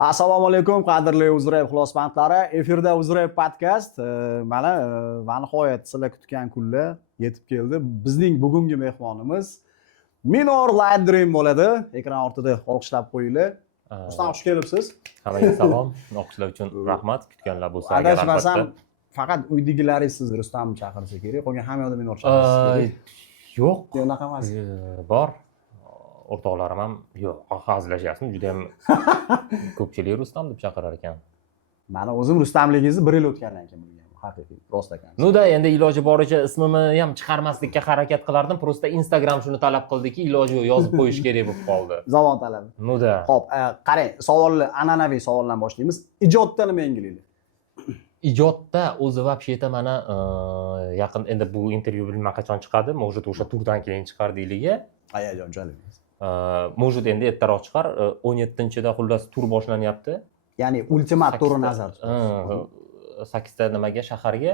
Assalomu alaykum, qadrli Uzrep ixlosmandlari. Efirda Uzrep podkast. Mana va nihoyat sizlar kutgan kunlar yetib keldi. Bizning bugungi mehmonimiz Minor Light Dream bo'ladi. Ekran ortida olqishlab qo'yinglar. Rustam, xush kelibsiz. Hammaga salom. Olqishlar uchun rahmat. Kutganlar bo'lsa agar adashmasam, faqat uydagilaringiz sizni Rustam chaqirsa kerak. Qolgan hamma yoqda Minor chaqirsa kerak. Yo'q, Unaqa emas. Bor. O'rtoqlarim ham yo'q, hazillashyapmiz. Juda ham ko'pchilik Rustam deb chaqirar ekan. Meni o'zim Rustamligingizni 1 yil o'tgandan keyin bilganman, haqiqiy, rost ekan. Nuda endi iloji boricha ismimni ham chiqarmaslikka harakat qilardim. Prosta Instagram shuni talab qildiki, iloji yo'q, yozib qo'yish kerak bo'lib qoldi. Zavon talabi. Nuda. Xo'p, qarang, savolni an'anaviy savoldan boshlaymiz. Ijodda nima yangiliklar? Ijodda o'zi вообще-то mana yaqin endi bu intervyu bilmay qachon chiqadi, может o'sha turdan keyin chiqar deyliga. Hayajonchalik. Может endi ertaroq chiqar, 17-da xullas tur boshlanyapti. Ya'ni ultimat turi nazarda tutasiz. 8ta nimaga shaharga.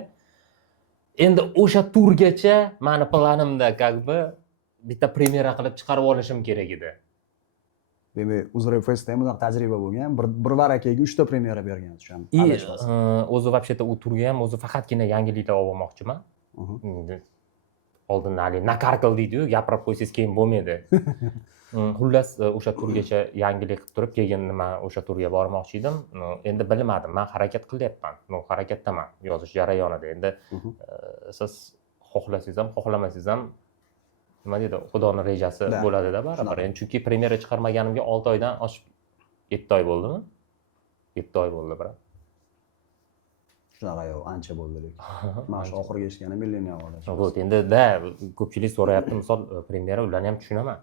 Endi o'sha turgacha meni planimda как бы bitta premyera qilib chiqarib olishim kerak edi. Demak, Uzrep Festda ham bunaqa tajriba bo'lgan. Bir barakaga 3 ta premyera bergansiz ham. O'zi вообще-то u turga ham o'zi faqatgina yangiliklar olib olmoqchiman. Oldin hali nakarkal deydi-yu, gapirib qo'ysangiz keyin bo'lmaydi. Xullas o'sha turgacha yangilik qilib turib, keyin nima o'sha turga bormoqchi edim. Endi bilmadim, men harakat qilyapman. Harakatdaman, yozish jarayonida. Endi siz xohlasangiz ham, xohlamasangiz ham nima deydi, Xudoning rejasi bo'ladi-da baribir. Endi chunki premyera chiqarmaganimga 6 oydan oshib 7 oy bo'ldimi? 7 oy bo'ldi, bra. Shunaqa yo'q, ancha bo'ldi lekin. Mana shu oxirgi eshitganim millenial odam. Bo't, endi ko'pchilik so'rayapti, misol premyera ularni ham tushunaman.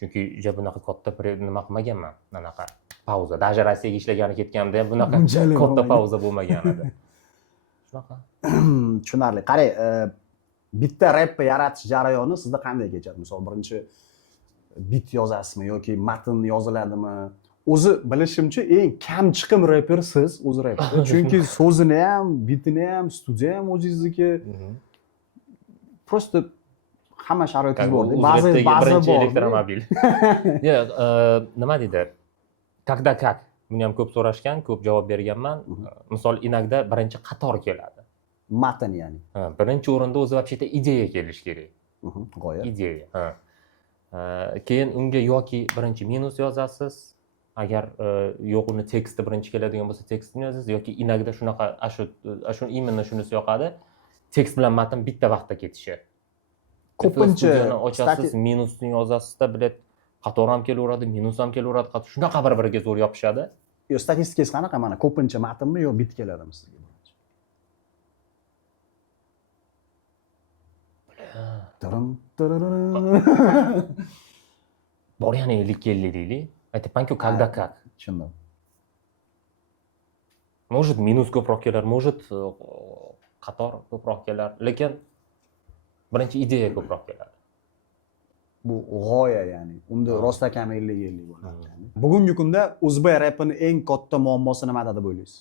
Chunki ija bunaqa katta nima qilmaganman, anaqa pauza. Даже Rossiyaga ishlagani ketganimda ham bunaqa katta pauza bo'lmagan edi. Shunaqa. Tushunarli. Qarang, bitta rapni yaratish jarayoni sizda qanday kechadi? Misol birinchi bit yozasizmi yoki matn yoziladimi? O'zi bilishimcha eng kam chiqim reper siz o'zi reper. Chunki so'zini ham, bitini ham, studiya ham o'zingizniki. Prosta hamma sharoitingiz bor. Ba'zi birinchi elektromobil. Yo'q, nima deydi? Когда как? Buni ham ko'p so'rashgan, ko'p javob berganman. Misol inakda birinchi qator keladi. Matn ya'ni. Birinchi o'rinda o'zi вообще-то ideya kelish kerak. G'oya. Ideya. Keyin unga yoki birinchi minus yozasiz. Agar yo'q uni teksti birinchi keladigan bo'lsa tekstni yozasiz yoki inakda shunaqa shu именно shunisi yoqadi. Tekst bilan matn bitta vaqtda ketishi. Ko'pincha ochasiz, minusni yozasiz-da, bilet qator ham kelaveradi, minus ham kelaveradi, shunaqa bir-biriga zo'r yopishadi. Yo, statistikasi qanaqa? Mana ko'pincha matnmi yo bit keladimi sizga? Bor yana 50-50 deylik. Aytibman-ku, когда как. Tushundim. Может minus ko'proq kelar, может qator ko'proq kelar, lekin birinchi ideya ko'proq keladi. Bu g'oya ya'ni. Unda rostakam 50-50 bo'ladi. Bugungi kunda o'zbek rapini eng katta muammosi nimada deb o'ylaysiz?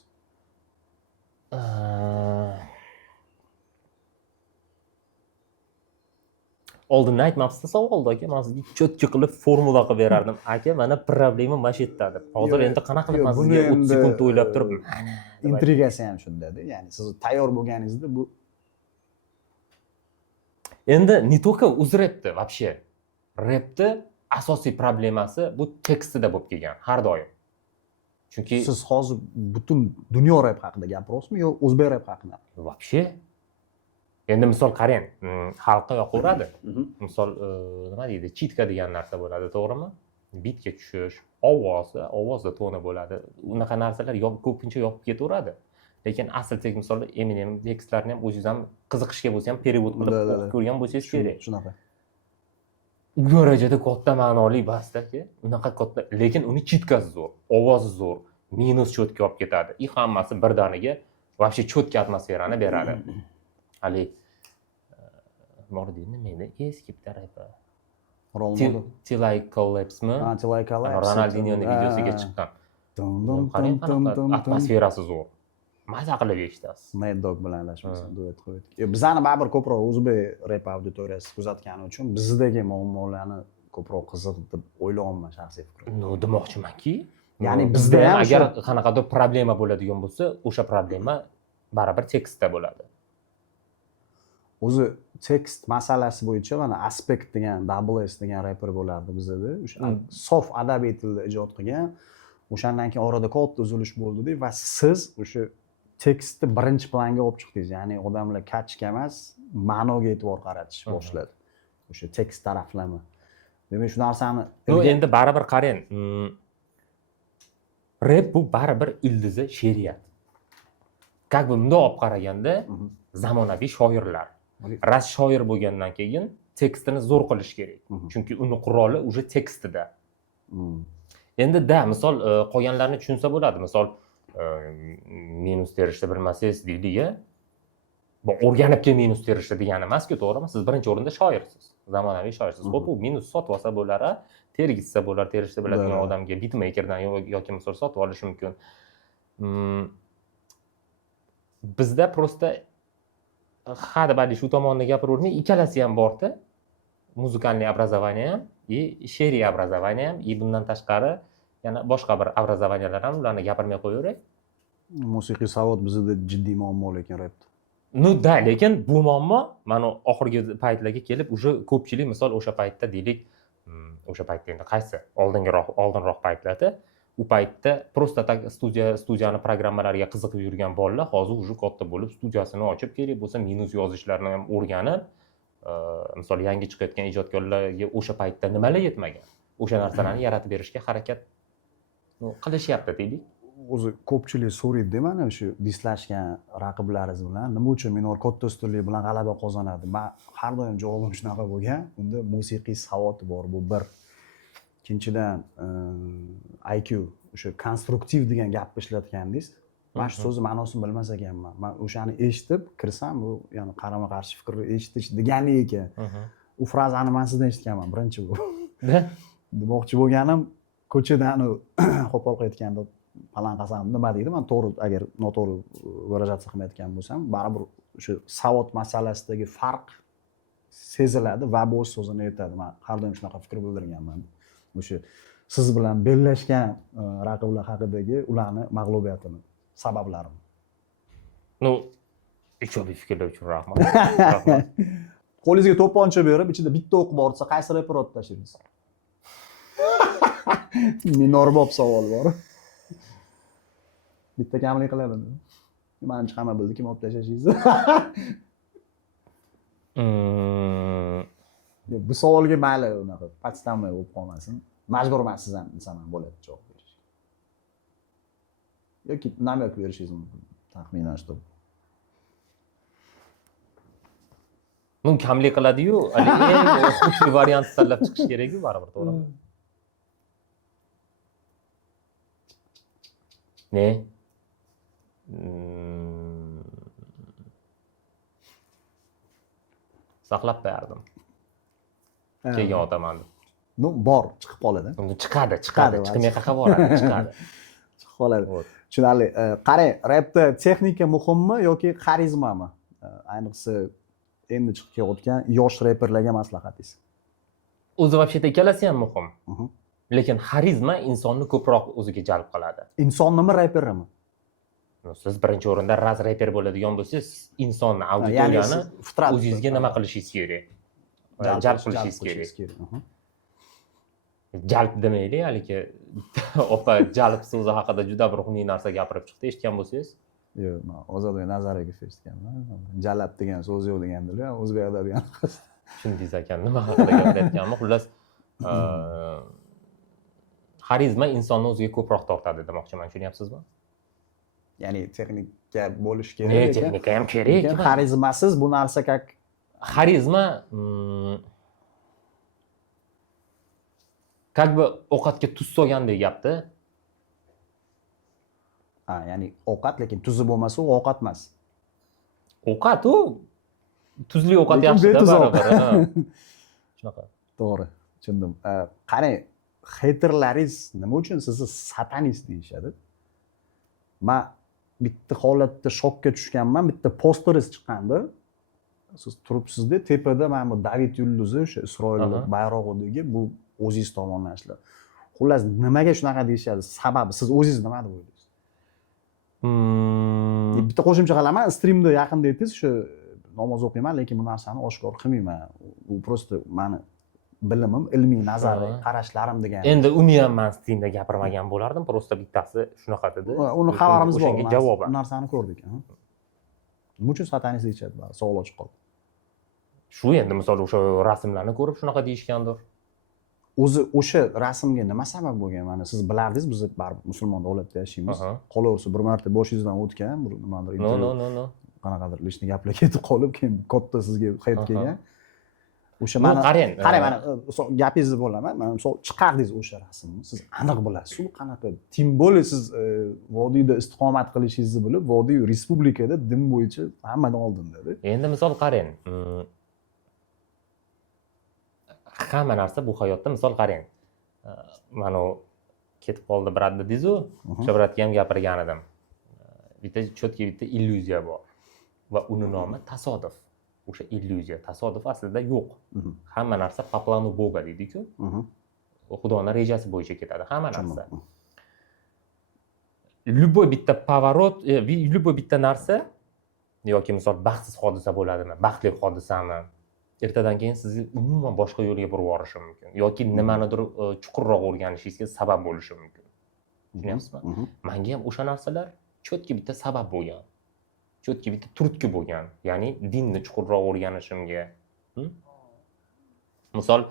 Oldin aytmabsiz savolda aka, men sizga cho'tki qilib formula qilib berardim. Aka, mana problema mana shu yerda deb. Hozir endi qanaqa qilib men sizga 30 sekund o'ylab turib, intrigasi ham shunda-da. Ya'ni siz tayyor bo'lganingizda bu endi не только uzrepni, вообще rapni asosiy problemasi bu tekstida bo'lib kelgan har doim. Chunki siz hozir butun dunyo rap haqida gapiryapsizmi yo o'zbek rap haqida? Вообще endi misol qarang, xalqqa yoqaveradi. Misol nima deydi, chitka degan narsa bo'ladi, to'g'rimi? Bitga tushish, ovozda toni bo'ladi. Unaqa narsalar ko'pincha yopib ketaveradi. Lekin asl tekst misol Eminem tekstlarini ham o'zingiz ham qiziqishga bo'lsa ham perevod qilib o'qib ko'rgan bo'lsangiz kerak. Shunaqa. U darajada katta ma'noli bas-da-ki, unaqa katta, lekin uni chitkasi zo'r, ovozi zo'r, minus cho'tka olib ketadi. Hammasi birdaniga вообще cho'tka atmosferani beradi. Hali bor deydi, nima eski bitta rapper. Till I Collapse'mi? Till I Collapse. Ronaldinhoning videosiga chiqqan. Qarang, atmosferasi zo'r. Maza qilib eshitasiz. Mad Dog bilan adashmasam duet qo'ydik. Bizani baribir ko'proq o'zbek rap auditoriyasi kuzatgani uchun bizdagi muammolarni ko'proq qiziq deb o'ylayman shaxsiy fikrim. Demoqchimanki, Ya'ni bizda ham agar qanaqadir problema bo'ladigan bo'lsa, o'sha problema baribir tekstda bo'ladi. o'zi tekst masalasi bo'yicha mana Aspect degan, Double S degan reper bo'lardi bizda. O'sha sof adabiy tilda ijod qilgan. O'shandan keyin orada katta uzilish bo'ldi va siz o'sha tekstni birinchi planga olib chiqdingiz. Ya'ni odamlar kachka emas, ma'noga e'tibor qaratish boshladi. O'sha tekst taraflama. Demak, shu narsani endi baribir qarang. Rep bu baribir ildizi she'riyat. Как бы bundoq olib qaraganda, zamonaviy shoirlar. Ras shoir bo'lgandan keyin tekstini zo'r qilish kerak. Chunki uni quroli уже tekstida. Endi misol qolganlarni tushunsa bo'ladi. Misol minus terishni bilmasangiz deydi-ya. Bu o'rganibga minus terishni degani emas-ku, to'g'rimi? Siz birinchi o'rinda shoirsiz. Zamonaviy shoirsiz. Xo'p, u minus sotib olsa bo'lar, tergizsa bo'lar, terishni biladigan odamga bitmakerdan yoki misol sotib olish mumkin. Bizda prosta hadabali shu tomonni gapiravermay, ikkalasi ham bor-da. Muzikalniy образование ham, she'riy образование ham, bundan tashqari yana boshqa bir образованиялар ham, ularni gapirmay qo'yaveray. Musiqiy savod bizda jiddiy muammo lekin rapda. Da, lekin bu muammo mana oxirgi paytlarga kelib, уже ko'pchilik misol o'sha paytda deylik, o'sha paytda endi qaysi? Oldinroq paytlarda u paytda prosta tak studiyani programmalariga qiziqib yurgan bolalar hozir уже katta bo'lib, studiyasini ochib, kerak bo'lsa minus yozishlarni ham o'rganib, misol yangi chiqayotgan ijodkorlarga o'sha paytda nimalar yetmagan, o'sha narsalarni yaratib berishga harakat qilishyapti deylik. O'zi ko'pchilik so'raydi mana shu dislashgan raqiblariz bilan nima uchun minor katta ustunlik bilan g'alaba qozonadi? Men har doim javobim shunaqa bo'lgan. Unda musiqiy savod bor, bu bir. Ikkinchidan IQ, o'sha konstruktiv degan gapni ishlatgandingiz. Men shu so'zni ma'nosini bilmas ekanman. Men o'shani eshitib kirsam, bu ya'ni qarama-qarshi fikrni eshitish degani ekan. U frazani men sizdan eshitganman, birinchi bu. Demoqchi bo'lganim, ko'chadan qo'pol qaytganda palanqasam nima deydi? Men to'g'ri, agar noto'g'ri выражаться qilmayotgan bo'lsam, baribir o'sha savod masalasidagi farq seziladi va bu so'zini aytadi. Men har doim shunaqa fikr bildirganman. O'sha siz bilan bellashgan raqiblar haqidagi ularni mag'lubiyatini sabablarini. Ijobiy fikrlar uchun rahmat. Qo'lingizga to'pponcha berib, ichida bitta o'q borsa, qaysi reper olib tashlaysiz? Minorbop savol bor. Bitta kamlik qiladimi? Menimcha hamma bildi kim olib tashlashingizni. Bu savolga mayli unaqa podstavmay bo'lib qolmasin. Majbur emas ham desam ham bo'ladi javob berishga. Yoki namyak berishingiz mumkin. Taxminan shu. Kamlik qiladi-yu, eng xuddi variant tanlab chiqish kerak-ku baribir, to'g'rimi? Ne? Saqlab qo'yardim. Keyin otaman deb. Bor, chiqib qoladi. Chiqadi. Chiqmay qaqa boradi, chiqadi. Chiqib qoladi. Tushunarli. Qarang, rapda texnika muhimmi yoki xarizmami? Ayniqsa endi chiqib kelayotgan yosh reperlarga maslahatingiz. O'zi вообще-то ikkalasi ham muhim. Lekin xarizma insonni ko'proq o'ziga jalb qiladi. Insonnimi, repermi? Siz birinchi o'rinda raz reper bo'ladigan bo'lsangiz, insonni, auditoriyani o'zingizga nima qilishingiz kerak? Jalb qilishingiz kerak. Jalb demaylik, haligi opa jalb so'zi haqida juda bir xunuk narsa gapirib chiqdi, eshitgan bo'lsangiz? Yo'q, men Ozodbek Nazariyev eshitganman. Jalab degan so'z yo'q degandilar, o'zbek adabiyoti. Tushundingiz ekan, nima haqida gapirayotganimni. Xullas, xarizma insonni o'ziga ko'proq tortadi demoqchiman, tushunyapsizmi? Ya'ni texnika bo'lish kerak. Texnika ham kerak. Xarizmasiz bu narsa xarizma как бы ovqatga tuz solgandek gapda. Ya'ni ovqat, lekin tuzi bo'lmasa u ovqat emas. Ovqat u tuzli ovqat yaxshi-da baribir. Shunaqa. To'g'ri, tushundim. Qarang, haterlaringiz nima uchun sizni satanist deyishadi? Men bitta holatda shokka tushganman, bitta posteringiz chiqqanda. Siz turibsizda, tepada mana bu David yulduzi, o'sha Isroil bayrog'idagi bu o'zingiz tomonidan ishlar. Xullas, nimaga shunaqa deyishadi? Sababi siz o'zingiz nima deb o'ylaysiz? Bitta qo'shimcha qilaman, streamda yaqinda aytdingiz, shu namoz o'qiyman, lekin bu narsani oshkor qilmayman. U prosta mani bilimim, ilmiy nazariy qarashlarim degan. Endi uni ham men streamda gapirmagan bo'lardim, prosta bittasi shunaqa dedi. Uni xabarimiz bor, o'shanga javoban. bu narsani ko'rdik. Nima uchun satanist deyishadi? Savol ochib qoldi. Shu endi misol o'sha rasmlarni ko'rib shunaqa deyishgandir. O'zi o'sha rasmga nima sabab bo'lgan? Mana siz bilardingiz, biz baribir musulmon davlatda yashaymiz. Qolaversa bir marta boshingizdan o'tgan, bir nimadir No. qanaqadir lishni gaplar ketib qolib, keyin katta sizga hayot kelgan. O'sha mana qarang, mana gapingizni bo'laman. Mana misol chiqardingiz o'sha rasmni, siz aniq bilasiz, u qanaqa. Tim bo'li siz vodiyda istiqomat qilishingizni bilib, vodiy respublikada din bo'yicha hammadan oldinda. Endi misol qarang. Hamma narsa bu hayotda misol qarang. Mana ketib qoldi brat dediz-ku, o'sha bratga ham gapirgan edim. Bitta chotki bitta illyuziya bor va uni nomi tasodif. O'sha illyuziya, tasodif aslida yo'q. Hamma narsa по плану Boga deydi-ku. Xudoning rejasi bo'yicha ketadi hamma narsa. Любой bitta поворот, любой bitta narsa yoki misol baxtsiz hodisa bo'ladimi, baxtli hodisami, ertadan keyin sizni umuman boshqa yo'lga burib yuborishi mumkin yoki nimanidir chuqurroq o'rganishingizga sabab bo'lishi mumkin. Tushunyapsizmi? Menga ham o'sha narsalar chotki bitta sabab bo'lgan. Chotki bitta turtki bo'lgan. Ya'ni dinni chuqurroq o'rganishimga. Misol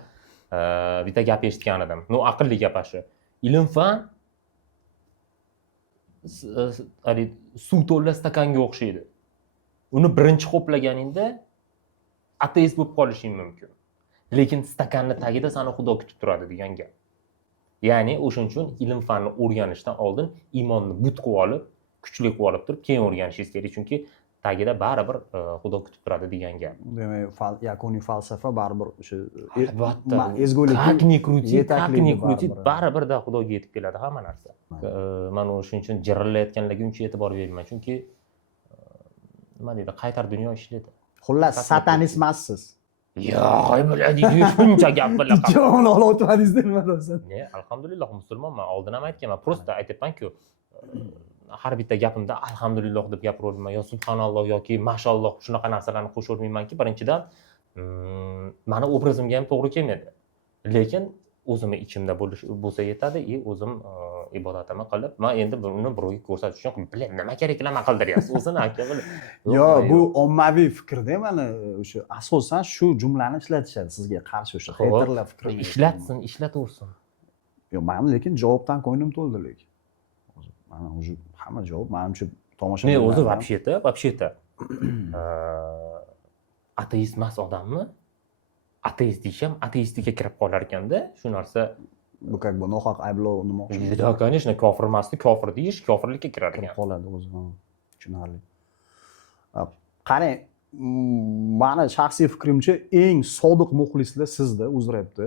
bitta gap eshitgan edim. No aqlli gap shu. Ilm-fan suv to'la stakanga o'xshaydi. Uni birinchi qo'plaganingda ateist bo'lib qolishing mumkin. Lekin stakanning tagida seni Xudo kutib turadi degan gap. Ya'ni o'shuning uchun ilm-fanni o'rganishdan oldin iymonni but qilib olib, kuchli qilib olib turib, keyin o'rganishingiz kerak, chunki tagida baribir Xudo kutib turadi degan gap. Demak, yakuniy falsafa baribir o'sha albatta ezgulik, как ни крути, baribirda Xudoga yetib keladi hamma narsa. Men o'shuning uchun jirillayotganlarga uncha e'tibor bermayman, chunki nima deydi, qaytar dunyo ishlaydi. Xullas, satanist emassiz. Yo'q, biladiku shuncha gap bilan. Jon olotmadingiz nima deyapsan? Ne, alhamdulillah musulmonman. Oldin ham aytganman. Prosta aytibman-ku, har bitta gapimda alhamdulillah deb gapiravermayman, yo subhanalloh yoki mashalloh shunaqa narsalarni qo'shavermaymanki, birinchidan meni obrazimga ham to'g'ri kelmaydi. Lekin o'zimni ichimda bo'lsa yetadi, o'zim ibodatimni qilib, men endi buni birovga ko'rsatish uchun bilay nima kerakligini qildiryapsiz. O'zini aka bilib. Yo'q, bu ommaviy fikrda mana o'sha asosan shu jumlani ishlatishadi sizga qarshi o'sha haterlar fikrini. Ishlatsin, ishlataversin. Yo'q, men lekin javobdan ko'nglim to'ldi lekin. Mana o'sha hamma javob menimcha tomosha. Men o'zi вообще-то ateist emas odammi? Ateist deysham, ateistlikka kirib qolar ekanda, shu narsa bu как бы nohaq ayblov demoqchi. Да, конечно, kofir emasdi, kofir deyish kofirlikka kirar ekan. Qoladi o'zi, tushunarli. Qarang, meni shaxsiy fikrimcha eng sodiq muxlislar sizda, UzRap'da.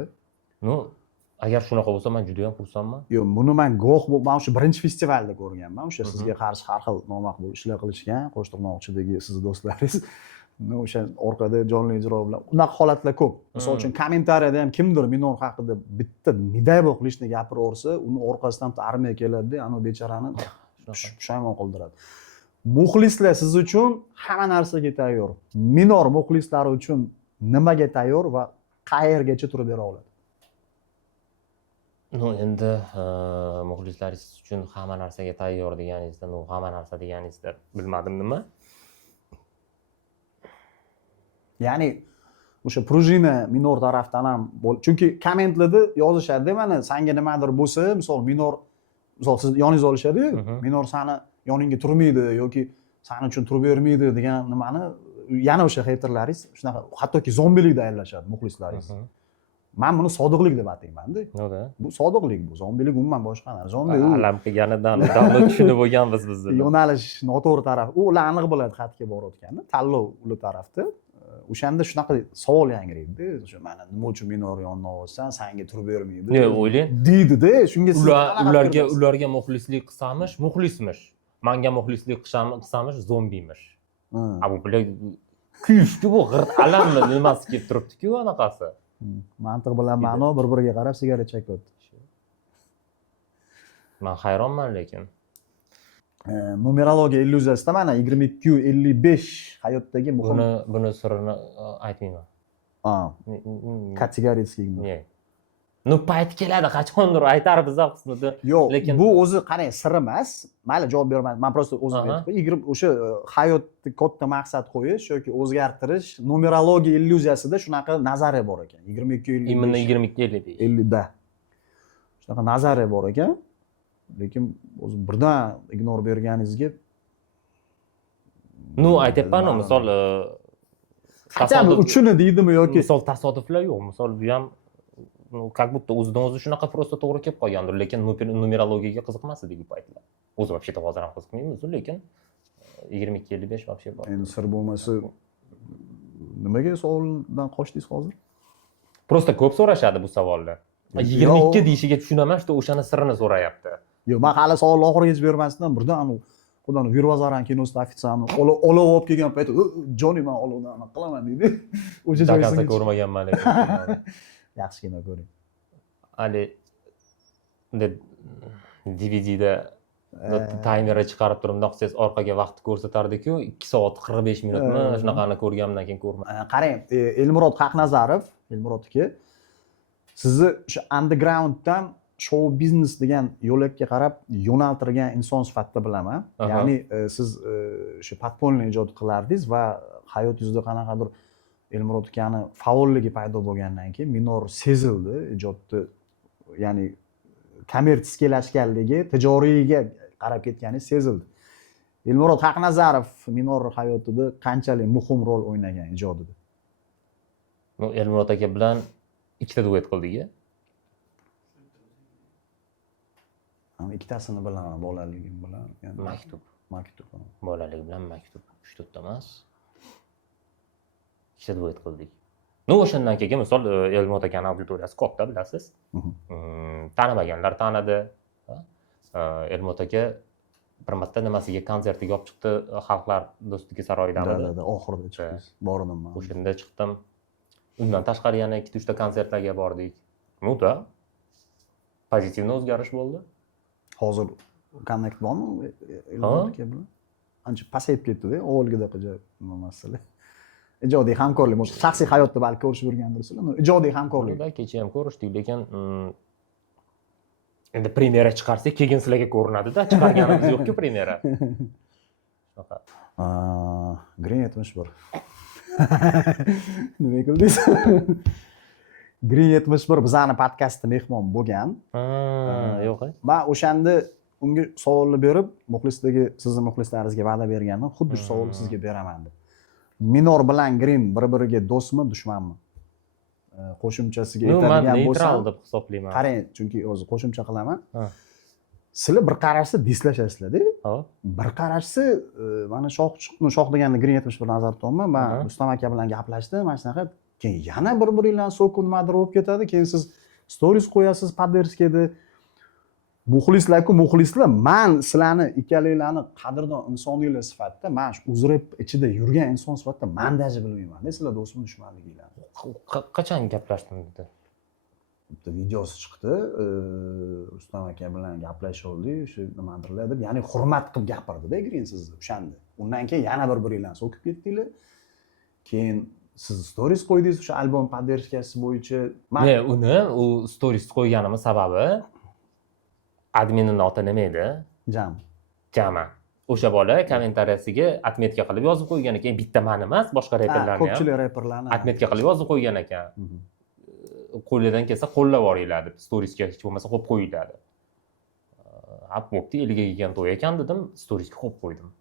No, agar shunaqa bo'lsa, men juda ham xursandman. Yo'q, buni men guvoh bo'lib, men o'sha birinchi festivalda ko'rganman. O'sha sizga qarshi har xil nomaqbul ishlar qilishgan, Qo'shtirnoqchidagi siz do'stlaringiz. O'sha orqada jonli ijro bilan unaqa holatlar ko'p. Misol uchun kommentariyada ham kimdir minor haqida bitta nidabo qilishni gapiraversa, uni orqasidan armiya keladi-da, ana bechorani pushaymon qildiradi. Muxlislar siz uchun hamma narsaga tayyor. Minor muxlislari uchun nimaga tayyor va qayergacha turib bera oladi? No, endi muxlislaringiz uchun hamma narsaga tayyor deganingizda, hamma narsa deganingizda bilmadim nima. Ya'ni o'sha prujina minor tarafdan ham chunki kommentlarda yozishadi, mana senga nimadir bo'lsa, misol minor, misol siz yoningizga olishadi-yu, minor seni yoningga turmaydi yoki seni uchun turib bermaydi degan nimani yana o'sha haterlaringiz shunaqa hattoki zombilikda ayblashadi muxlislaringiz. Men buni sodiqlik deb atayman-da. Bu sodiqlik, bu zombilik umuman boshqa narsa. Zombi u alam qilganidan davlat tushunib bo'lganmiz biz. Yo'nalish noto'g'ri taraf. U ular aniq biladi xatga borayotganda, tanlov ular tarafda. O'shanda shunaqa savol yangraydi-da. O'sha mana nima uchun minor yondan olsan, senga turib bermaydi. Yo'q, o'ylang. Deydi-da, shunga siz ularga muxlislik qilsamiz, muxlismish. Menga muxlislik qilsamiz, zombimish. Bu bular kuyishdi bu g'irt alammi nimasi kelib turibdi-ku anaqasi. Mantiq bilan ma'no bir-biriga qarab sigaret chekyapti. Men hayronman lekin. Numerologiya illyuziyasida mana 22-55 hayotdagi muhim Buni sirini aytmayman. kategoriyskiy. Ne? Nu payt keladi, qachondir aytarmiz qismida. Yo'q, lekin bu o'zi qarang sir emas. Mayli javob bermayman. Men prosta o'zim aytib, o'sha hayotda katta maqsad qo'yish yoki o'zgartirish numerologiya illyuziyasida shunaqa nazariya bor ekan. 22-55. Imminni 22-55. 50 da. Shunaqa nazariya bor ekan. Lekin o'zi birdan ignor berganingizga Nu aytyapman, misol qachon uchini deydimi yoki misol tasodiflar yo'q. Misol bu ham как будто o'zidan o'zi shunaqa prosta to'g'ri kelib qolgandir, lekin numerologiyaga qiziqmas edik bu paytlar. O'zi вообще-то hozir ham qiziqmaymiz, lekin 22-55 вообще bor. Endi sir bo'lmasa nimaga savoldan qochdingiz hozir? Prosta ko'p so'rashadi bu savolni. 22 deyishiga tushunaman, что o'shani sirini so'rayapti. Yo'q, men hali savolni oxirigacha bermasdan birdan xudoning Virvazaran kinosida ofitsiantni olov olib kelgan paytda Joni men olovdan anaqa qilaman deydi. O'sha joyda ko'rmaganman lekin. Yaxshi kino ko'ring. Ali DVDda taymerni chiqarib turib, naqsiz orqaga vaqt ko'rsatardi-ku, 2 soat 45 minutmi shunaqani ko'rganimdan keyin ko'rmadim. Qarang, Elmurod Haqnazarov, Elmurod aka, sizni o'sha undergrounddan show biznes degan yo'lakka qarab yo'naltirgan inson sifatida bilaman. Ya'ni siz o'sha podpolniy ijod qilardingiz va hayotingizda qanaqadir Elmurod akani faolligi paydo bo'lgandan keyin minor sezildi ijodni, ya'ni kommersiyalashligi, tijoriyga qarab ketgani sezildi. Elmurod Haqnazarov minor hayotida qanchalik muhim rol o'ynagan ijodida? Elmurod aka bilan ikkita duet qildik-a. Ikkitasini bilaman, bolaligim bilan. Maktub. Bolalik bilan maktub. 3-4 emas. Ikkita duet qildik. O'shandan keyin misol Elmurod akaning auditoriyasi katta, bilasiz. Tanimaganlar tanidi. Elmurod aka bir marta nimasiga konsertiga olib chiqdi, Xalqlar do'stligi saroyidami? Da, oxirida chiqdingiz. Bordim men. O'shanda chiqdim. Undan tashqari yana 2-3 ta konsertlarga bordik. Da pozitivniy o'zgarish bo'ldi. Hozir connect bormi Elmurod aka bilan? Ancha pasayib ketdi-da, avvalgidaqa masala. Ijodiy hamkorlik, shaxsiy hayotda balki ko'rishib yurgandirsizlar, ijodiy hamkorlik. Kecha ham ko'rishdik, lekin endi premyera chiqarsak, keyin sizlarga ko'rinadi-da, chiqarganimiz yo'q-ku premyera. Shunaqa. Green 71. Nima qildingiz? Green 71 bizani podkastda mehmon bo'lgan. Yo'q. Men o'shanda unga savolni berib, muxlisdagi sizni muxlislaringizga va'da bergandim, xuddi shu savolni sizga beraman deb. Minor bilan Green bir-biriga do'stmi, dushmanmi? Qo'shimchasiga aytadigan bo'lsam, neytral deb hisoblayman. Qarang, chunki o'zi qo'shimcha qilaman. Sizlar bir qarashsa dislashasizlar-da. Bir qarashsa mana shoh deganda Green 71 nazarda tutaman. Men Rustam aka bilan gaplashdim, mana shunaqa. Keyin yana bir-biringlarni so'kib nimadir bo'lib ketadi. Keyin siz stories qo'yasiz podderskada. Muxlislar, men sizlarni ikkalanglarni qadrdon insoniylar sifatida, men shu uzrep ichida yurgan inson sifatida men даже bilmayman-da, sizlar do'stmi dushmanliginglarni. Qachon gaplashdim dedi? Bitta videosi chiqdi, Rustam aka bilan gaplashildik, shu nimadirlar deb, ya'ni hurmat qilib gapirdi-da Green sizni o'shanda. Undan keyin yana bir-biringlarni so'kib ketdinglar. Keyin siz stories qo'ydingiz o'sha albom podderskasi bo'yicha. U stories qo'yganimiz sababi adminning oti nima edi? Jama. O'sha bola kommentariyasiga atmetka qilib yozib qo'ygan ekan, bitta men emas, boshqa reperlarni ham. Ko'pchilik reperlarni atmetka qilib yozib qo'ygan ekan. Qo'lidan kelsa qo'llab yuboringlar deb, storiesga hech bo'lmasa qo'yib qo'yiladi. Bo'pti, eliga kelgan to'y ekan dedim, storiesga qo'yib qo'ydim.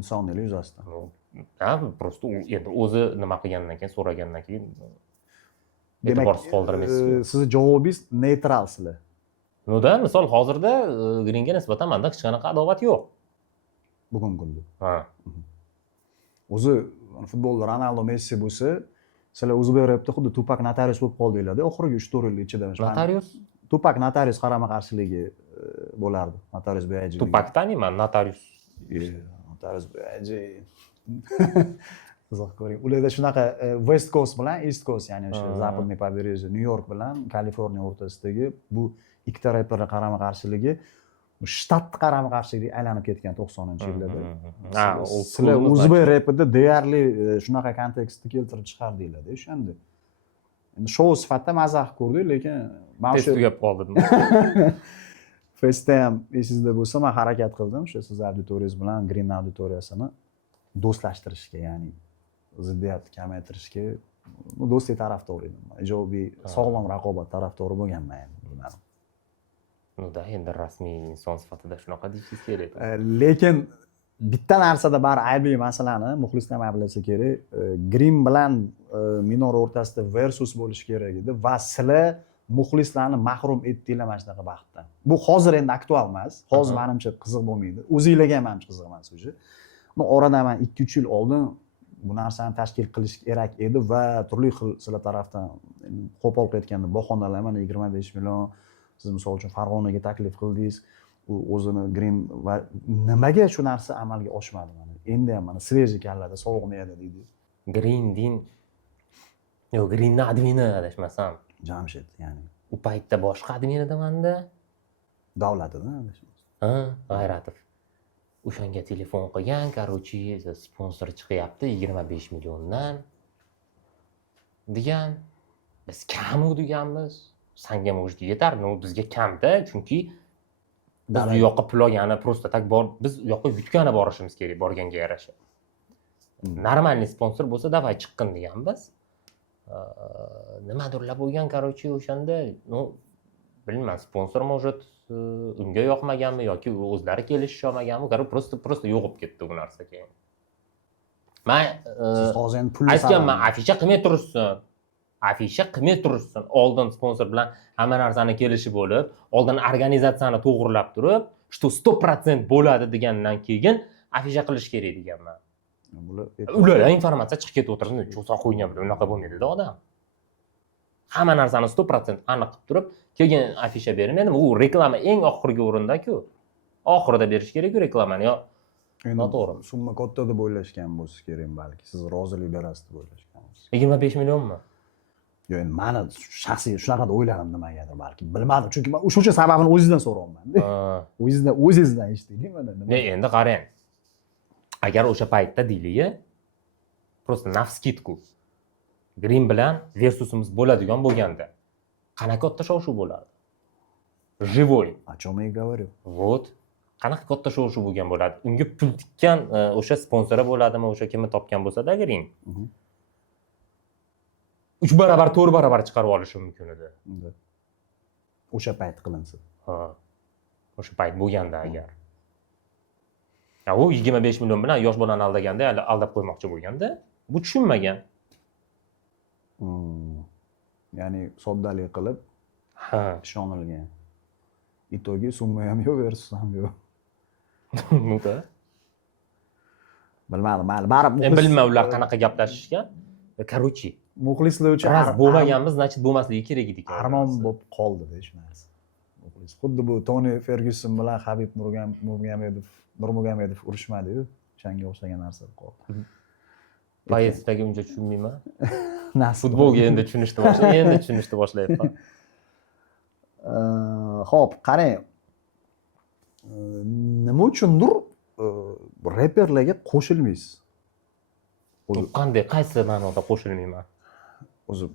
Insoniylik yuzasidan. Prosta endi o'zi nima qilgandan keyin, so'ragandan keyin e'tiborsiz qoldirmaysiz. Sizni javobingiz neytralsizlar. Misol hozirda Greenga nisbatan menda hech qanaqa adovat yo'q. Bugungi kunda. O'zi futbolda Ronaldo, Messi bo'lsa, sizlar O'zbekistonda xuddi Tupac notarius bo'lib qoldinglar-da, oxirgi 3-4 yil ichida. Notarius? Tupac notarius qarama-qarshiligi bo'lardi. Notarius Bayaji. Tupac taniyman, notarius. Notarius Bayaji. Qiziq ko'ring. Ularda shunaqa West Coast bilan East Coast, ya'ni o'sha Zapadniy побережье, New York bilan Kaliforniya o'rtasidagi bu ikkita reperning qarama-qarshiligi shtatni qarama-qarshilikka aylanib ketgan 90-yillarda. Ha, sizlar o'zbek repida deyarli shunaqa kontekstni keltirib chiqardinglar-da o'shanda. Endi shou sifatida mazax ko'rdik, lekin men tez tugab qoldi. Festda ham esingizda bo'lsa, men harakat qildim o'sha siz auditoriyangiz bilan Green auditoriyasini do'stlashtirishga, ya'ni ziddiyatni kamaytirishga do'stlik tarafdori edim. Ijobiy, sog'lom raqobat tarafdori bo'lganman endi. Nуда endi rasmiy inson sifatida shunaqa deyishingiz kerak. Lekin bitta narsada bari aybli masalani muxlislar ham bilsa kerak. Green bilan Minor o'rtasida versus bo'lish kerak edi va sizlar muxlislarni mahrum etdinglar mana shunaqa baxtdan. Bu hozir endi aktual emas. Hozir menimcha qiziq bo'lmaydi. O'zingizlarga ham qiziq emas o'sha. Oradan men 2-3 yil oldin bu narsani tashkil qilish kerak edi va turli xil sizlar tarafdan qo'pol ketganda bahonalar, mana 25 million siz misol uchun Farg'onaga taklif qildingiz, u o'zini Green va nimaga shu narsa amalga oshmadi mana. Endi ham mana sveji kallada sovuq niyada deydi. Green din yo'q, Greenni admini adashmasam. Jamshid, ya'ni U paytda boshqa admin edimanda. Davlatida adashmasam. Ha, G'ayratov. O'shanga telefon qilgan, короче, sponsor chiqyapti 25 milliondan degan. Biz kam deganmiz. Sanga mo'jda yetar, no bizga kamda, chunki biz u yoqqa pul olgani просто так bor, biz u yoqqa yutgani borishimiz kerak, borganga yarasha. Normalniy sponsor bo'lsa, davay chiqqin deganmiz. Nimadirlar bo'lgan, короче, o'shanda, no bilmayman, sponsor может unga yoqmaganmi yoki o'zlari kelisha olmaganmi, просто yo'qib ketdi bu narsa keyin. Men siz hozir endi pulni aytganman, afisha qilmay tursin. Afisha qilmay tursin. Oldin sponsor bilan hamma narsani kelishi bo'lib, oldin organizatsiyani to'g'rilab turib, что 100% bo'ladi degandan keyin afisha qilish kerak deganman. Ular informatsiya chiqib ketib o'tirsin, cho'soq qo'ygan bilan unaqa bo'lmaydi-da odam. Hamma narsani 100% aniq qilib turib, keyin afisha bermaydi. U reklama eng oxirgi o'rinda-ku. Oxirida berish kerak-ku reklamani. Yo, noto'g'ri. Summa katta deb o'ylashgan bo'lsa kerak, balki siz rozilik berasiz deb o'ylashgansiz. 25 millionmi? Yo'q, endi meni shaxsiy shunaqa deb o'yladim nimagadir, balki bilmadim, chunki men o'sha sababini o'zingizdan so'rayapman-da. O'zingizdan eshitdik mana nima. Endi qarang. Agar o'sha paytda deylik, просто навskidku Green bilan versusimiz bo'ladigan bo'lganda, qanaqa katta shov-shuv bo'lardi? Живой. О чем я и говорю. Вот. Qanaqa katta shov-shuv bo'lgan bo'ladi? Unga pul tikkan o'sha sponsori bo'ladimi, o'sha kimni topgan bo'lsa-da Green. 3 barobar, 4 barobar chiqarib olishi mumkin edi. O'sha payt qilinsa. Ha. O'sha payt bo'lganda agar. U 25 million bilan yosh bolani aldaganda, aldab qo'ymoqchi bo'lganda, bu tushunmagan. Ya'ni soddalik qilib, ishonilgan. Itogi summa ham yo'q, versus ham yo'q. Nuta. Bilmadim, baribir Men bilmayman ular qanaqa gaplashishgan. Короче, muxlislar uchun bo'lmaganmiz, значит bo'lmasligi kerak edi. Armon bo'lib qoldi-da shu narsa. Muxlis xuddi bu Toni Fergyuson bilan Habib Nurmagomedov urushmadi-yu, o'shanga o'xshagan narsa qoldi. Poezdiyaga uncha tushunmayman. Futbolga endi tushunishni boshlayapman. Xo'p, qarang. Nima uchundir reperlarga qo'shilmaysiz? Qanday, qaysi ma'noda qo'shilmayman? O'zi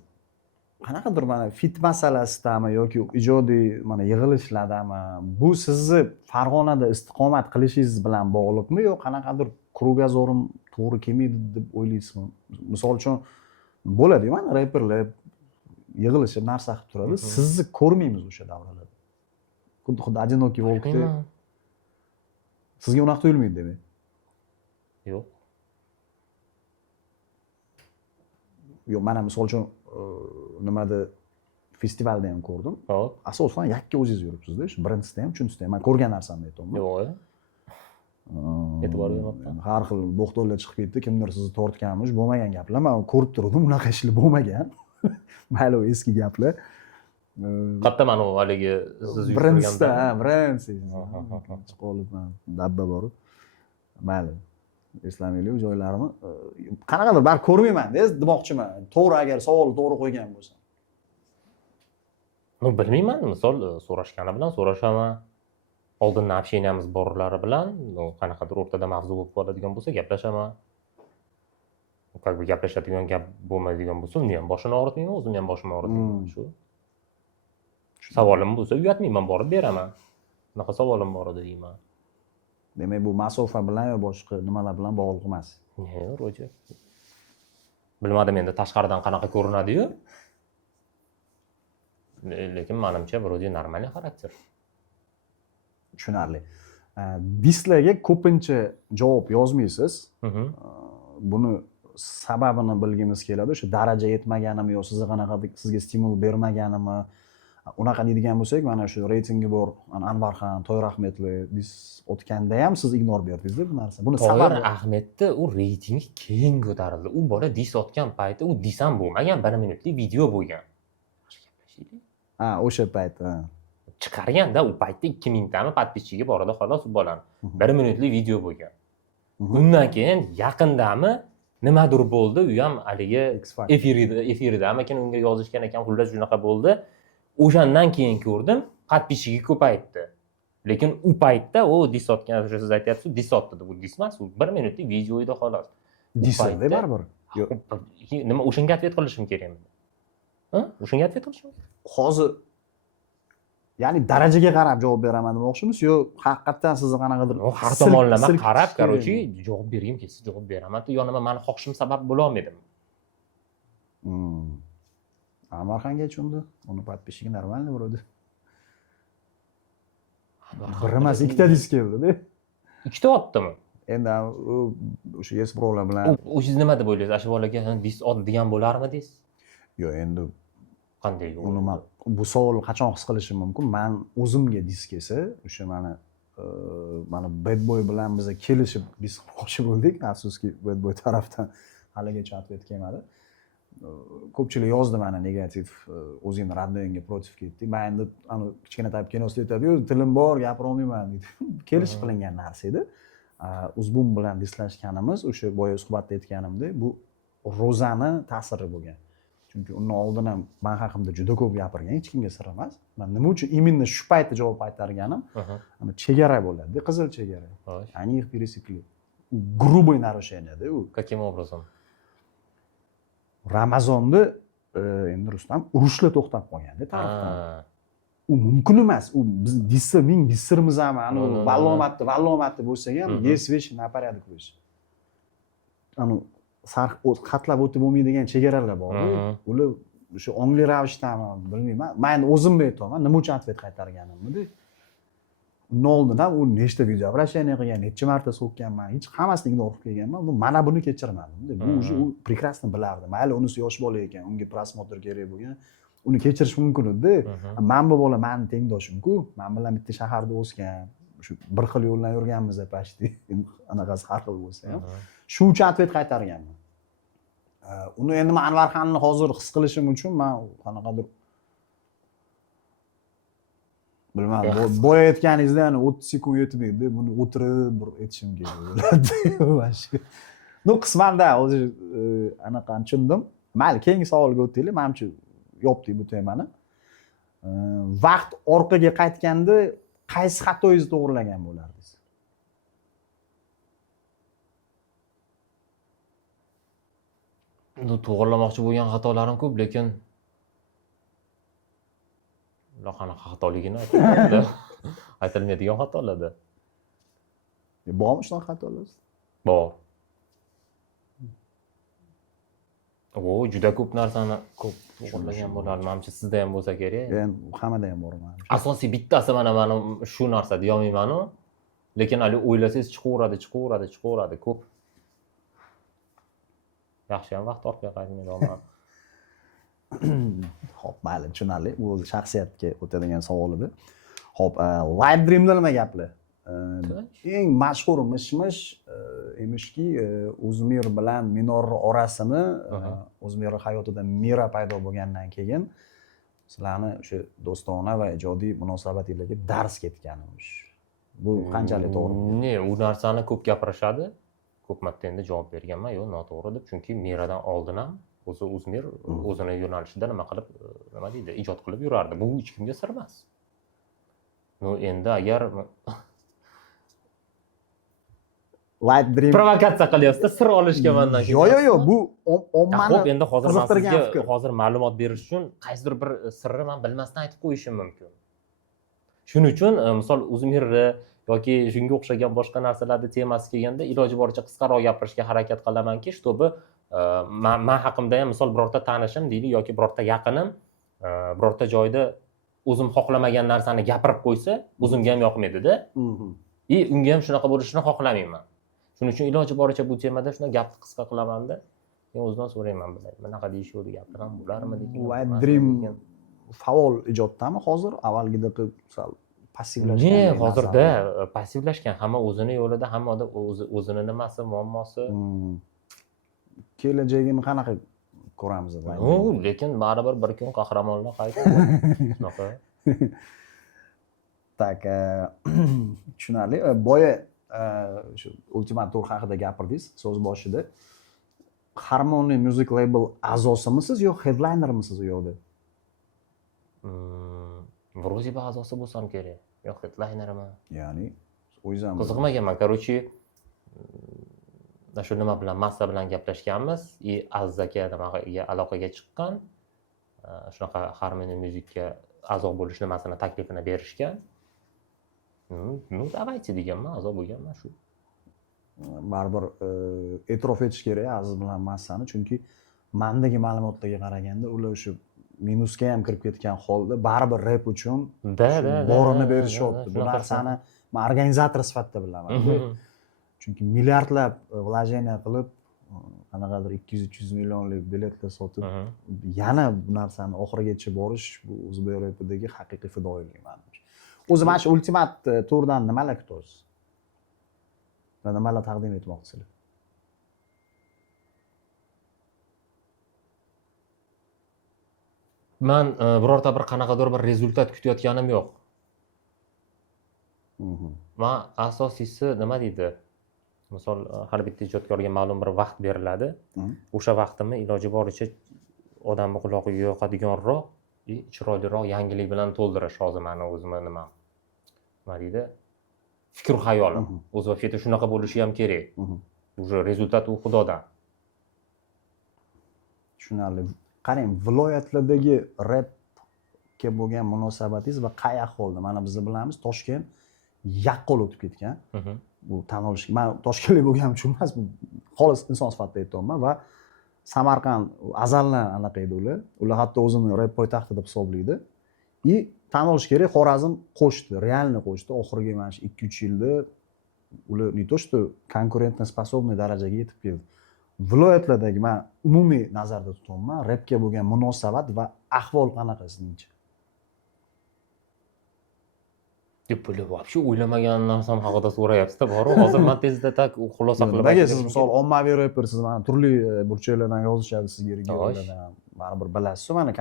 qanaqadir mana fit masalasidami yoki ijodiy mana yig'ilishlardami, bu sizni Farg'onada istiqomat qilishingiz bilan bog'liqmi yo qanaqadir krugozorim to'g'ri kelmaydi deb o'ylaysizmi? Misol uchun bo'ladi-ku, mana reperlar yig'ilishib narsa qilib turadi, sizni ko'rmaymiz o'sha davrlarda. Xuddi одинокий волкdek. Sizga unaqa tuyulmaydi demak. Yo'q. Yo'q, mana misol uchun nimada festivalda ham ko'rdim. Xo'p. Asosan yakka o'zingiz yuribsiz-da, shu birinchisida ham, uchinchisida ham. Men ko'rgan narsamni aytyapman. Yo'q. E'tibor bermabman. Har xil doktorlar chiqib ketdi, kimdir sizni tortganmish, bo'lmagan gaplar. Men ko'rib turdim, unaqa ishlar bo'lmagan. Mayli, u eski gaplar. Qayerda mana u haligi siz yurganda? Birinchisi. Chiqolibman, dabba borib. Mayli. Islomiylik joylarini qanaqadir bar ko'rmayman demoqchiman. To'g'ri, agar savolni to'g'ri qo'ygan bo'lsam. No bilmayman, misol so'rashgani bilan so'rashaman. Oldindan общениямыз borlari bilan, qanaqadir o'rtada mavzu bo'lib qoladigan bo'lsa, gaplashaman. Как бы gaplashadigan gap bo'lmaydigan bo'lsa, uni ham boshini og'ritmayman, o'zimni ham boshimni og'ritmayman. Shu. Savolim bo'lsa, uyatmayman, borib beraman. Bunaqa savolim bor edi deyman. Demak, bu masofa bilan yo boshqa nimalar bilan bog'liq emas. Yo'q, ro'ja. Bilmadim endi tashqaridan qanaqa ko'rinadi-yu. Lekin menimcha vроде нормальный xarakter. Tushunarli. Dislarga ko'pincha javob yozmaysiz. Buni sababini bilgimiz keladi. O'sha daraja yetmaganimi yo sizga qanaqadir sizga stimul bermaganimi? Unaqa deydigan bo'lsak, mana shu reytingi bor Anvarxon, To'yir Ahmedli dis o'tganda ham siz ignor berdingiz-da bu narsa. Buni sababi To'yir Ahmedni u reytingi keyin ko'tarildi. U bola dis otgan payti u dis ham bo'lmagan, 1 minutlik video bo'lgan. Ha, o'sha payt, ha. Chiqarganda u paytda 2000 tami подписчиги bor edi, xolos u bolani. 1 minutlik video bo'lgan. Undan keyin yaqindami nimadir bo'ldi, u ham haligi efiridami ekan unga yozishgan ekan, xullas shunaqa bo'ldi. O'shandan keyin ko'rdim, подписчиги ko'payibdi. Lekin u paytda u dis otgan, siz aytyapsiz, dis otdi. Bu dis emas, u 1 minutlik video edi xolos. Disda baribir. Nima o'shanga atvet qilishim kerakmi? Ha? O'shanga atvet qilishim kerak. Hozir ya'ni darajaga qarab javob beraman demoqchimisiz yo haqiqatan sizni qanaqadir har tomonlama qarab, короче, javob bergim kelsa javob beraman. Yo nima meni xohishim sabab bo'la olmadim. Anvarxonga tushindi. Uni подписчиги нормально вроде. Bir emas, ikkita disk keldi-da. Ikkita otdimi? Endi o'sha yes problem bilan o'zingiz nima deb o'ylaysiz? Ashu bolaga dis ot degan bo'larmidingiz? Yo'q, endi qanday uni men bu savolni qachon his qilishim mumkin? Men o'zimga dis kelsa, o'sha mana Bad Boy bilan biz kelishib dis qilmoqchi bo'ldik. Afsuski Bad Boy tarafdan haligacha atvet kelmadi. Ko'pchilik yozdi mana negativ, o'zingni radnoyingga protiv ketdi. Men endi ana kichkina tab kinosida aytadi-yu, tilim bor, gapira olmayman deydi. Kelishib qilingan narsa edi. Uzbun bilan dislashganimiz, o'sha boya suhbatda aytganimdek, bu Rozani ta'siri bo'lgan. Chunki undan oldin ham men haqimda juda ko'p gapirgan, hech kimga sir emas. Men nima uchun именно shu paytda javob qaytarganim, ana chegara bo'ladi, qizil chegara. Они их пересекли. Грубое нарушение-da u. Каким образом? Ramazonda endi Rustam urushlar to'xtab qolganda tarafdan. U mumkin emas. U biz dissa ming dissirmiz ham, ani vallomatni bo'lsa ham, yes vesh na порядок bo'lish. Ani xatlab o'tib bo'lmaydigan chegaralar bor. Ular o'sha ongli ravishdami bilmayman. Men o'zimni aytaman, nima uchun atvet qaytarganimni. Undan ham u nechta video обращение qilgan, necha marta so'kkanman, hech hammasini ignor qilib kelganman. Bu mana buni kechirmadim. Bu u прекрасно bilardi. Mayli unisi yosh bola ekan, unga prosmotr kerak bo'lgan. Uni kechirish mumkin edi. Men bu bola meni tengdoshim-ku. Men bilan bitta shaharda o'sgan. Shu bir xil yo'ldan yurganmiz почти. Anaqasi har xil bo'lsa ham. Shu uchun atvet qaytarganman. Uni endi men Anvarxonni hozir his qilishim uchun men qanaqadir bilmadim. Boya aytganingizda yani 30 sekund yetmaydi. Buni o'tirib bir aytishim kerak bo'ladi. No qismanda o'zi anaqani tushundim. Mayli, keyingi savolga o'taylik. Menimcha yopdik bu temani. Vaqt orqaga qaytganda qaysi xatoingizni to'g'rilagan bo'lardingiz? To'g'rilamoqchi bo'lgan xatolarim ko'p, lekin ular qanaqa xatoligini aytilmaydigan xatolarda. Bormi shunaqa xatolar? Bor. Juda ko'p narsani ko'p to'g'rilagan bo'lardim. Menimcha sizda ham bo'lsa kerak. Men hammada ham bor menimcha. Asosiy bittasi mana shu narsa deya olmayman-ku. Lekin hali o'ylasangiz chiqaveradi ko'p. Yaxshi ham vaqt orqaga qaytmaydi. Xo'p, mayli, tushunarli. Bu o'zi shaxsiyatga o'tadigan savol edi. Xo'p, live dreamlar nima gaplar? Eng mashhur mish-mish emishki, O'zmir bilan Minor orasini, O'zmir hayotida Mira paydo bo'lgandan keyin sizlarni o'sha do'stona va ijodiy munosabatingizga dars ketganmish. Bu qanchalik to'g'ri? Ne, u narsani ko'p gapirishadi. Ko'p marta endi javob berganman, yo'q, noto'g'ri deb, chunki Miradan oldin ham o'zi Uzmir o'zini yo'nalishida nima qilib nima deydi ijod qilib yurardi. Bu hech kimga sir emas. No endi agar Light Dream provokatsiya qilyapsiz sir olishga mendan yo'q, bu ommani xo'p, endi hozir men qiziqtirgan sizga fikr. hozir ma'lumot berish uchun qaysidir bir sirni men bilmasdan aytib qo'yishim mumkin. Shuning uchun misol Uzmirni yoki shunga o'xshagan boshqa narsalarni temasi kelganda iloji boricha qisqaroq gapirishga harakat qilamanki, чтобы men haqimda ham misol birorta tanishim deydi yoki birorta yaqinim birorta joyda o'zim xohlamagan narsani gapirib qo'ysa, o'zimga ham yoqmaydi-da. Unga ham shunaqa bo'lishini xohlamayman. Shuning uchun iloji boricha bu temada shuna gapni qisqa qilaman-da. Men o'zidan so'rayman bular. Bunaqa deyishuvdi gapiram bo'larmi degan. Light Dream faol ijoddami hozir? Avvalgidek sal passivlashgan. Ne, hozirda passivlashgan. Hamma o'zini yo'lida, hamma odam o'zini nimasi, muammosi. Kelajagini qanaqa ko'ramiz? Lekin baribir bir kun qahramonlar qaytadi. Shunaqa. Tak, tushunarli. Boya shu Ultimate Tour haqida gapirdingiz so'z boshida. Harmony Music Label a'zosimisiz yo headlinermisiz u yoqda? Вроде бы a'zosi bo'lsam kerak. Yo'q, headlinermi? Ya'ni o'zim qiziqmaganman. Короче, shu nima bilan massa bilan gaplashganmiz. Aziz aka nimaga aloqaga chiqqan. Shunaqa Harmony Musicga a'zo bo'lish nimasini taklifini berishgan. Ну, давайте deganman, a'zo bo'lganman shu. Baribir e'tirof etish kerak Aziz bilan massani, chunki mendagi ma'lumotlarga qaraganda ular o'sha minusga ham kirib ketgan holda baribir rep uchun borini berishyapti. Bu narsani men organizator sifatida bilaman. Chunki milliardlab vложение qilib qanaqadir 200-300 millionlik biletlar sotib yana bu narsani oxirigacha borish bu o'zbek repidagi haqiqiy fidoyilik menimcha. O'zi mana shu Ultimate Tourdan nimalar kutasiz? Va nimalar taqdim etmoqchisizlar? Men birorta bir qanaqadir bir rezultat kutayotganim yo'q. Men asosiysi nima deydi? Misol har bitta ijodkorga ma'lum bir vaqt beriladi. O'sha vaqtimni iloji boricha odamni quloqiga yoqadiganroq, chiroyliroq yangilik bilan to'ldirish hozir meni o'zimni nima deydi? Fikr xayolim. O'z vaqtida shunaqa bo'lishi ham kerak. Уже rezultat u Xudodan. Tushunarli. Qarang, viloyatlardagi rapga bo'lgan munosabatingiz va qay ahvolda? Mana biz bilamiz, Toshkent yaqqol o'tib ketgan. Bu tan olish, men toshkentlik bo'lganim uchun emas, bu xolis inson sifatida aytyapman va Samarqand azaldan anaqa edi ular. Ular hatto o'zini rap poytaxti deb hisoblaydi. И tan olish kerak, Xorazm qo'shdi, realni qo'shdi. Oxirgi mana shu 2-3 yilda ular не то что konkurentоспособный darajaga yetib keldi. Viloyatlardagi men umumiy nazarda tutyapman, rapga bo'lgan munosabat va ahvol qanaqa sizningcha? Deb вообще o'ylamagan narsam haqida so'rayapsiz-da, bor-ku. Hozir men tezda tak xulosa qilib Nimaga siz misol ommaviy repersiz, mana turli burchaklardan yozishadi sizga regionlardan. Baribir bilasiz-ku, mana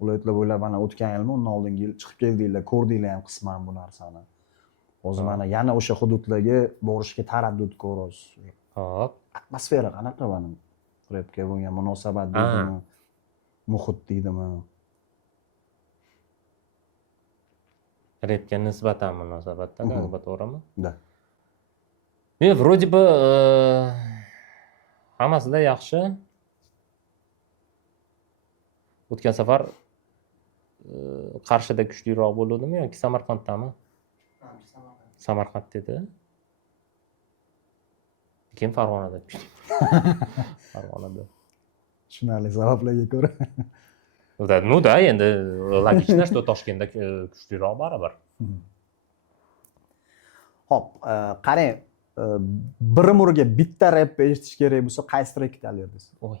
viloyatlar bo'ylab mana o'tgan yilmi, undan oldingi yil chiqib keldinglar, ko'rdinglar ham qisman bu narsani. Hozir mana yana o'sha hududlarga borishga taraddud ko'rasiz. Hop. Atmosfera qanaqa mana rapga bo'lgan munosabat deydimi, muhit deydimi? Rapga nisbatan munosabatda, to'g'rimi? Da. Men вроде бы hammasida yaxshi. O'tgan safar Qarshida kuchliroq bo'luvdimi yoki Samarqanddami? Samarqand dedi. Keyin Farg'onada kuchli. Farg'onada. Tushunarli sabablarga ko'ra. Ну да, endi logично, что Toshkentda kuchliroq baribir. Hop, qarang, bir-muriga bitta rap eshitish kerak bo'lsa, qaysi trekni tanlardingiz? Oy.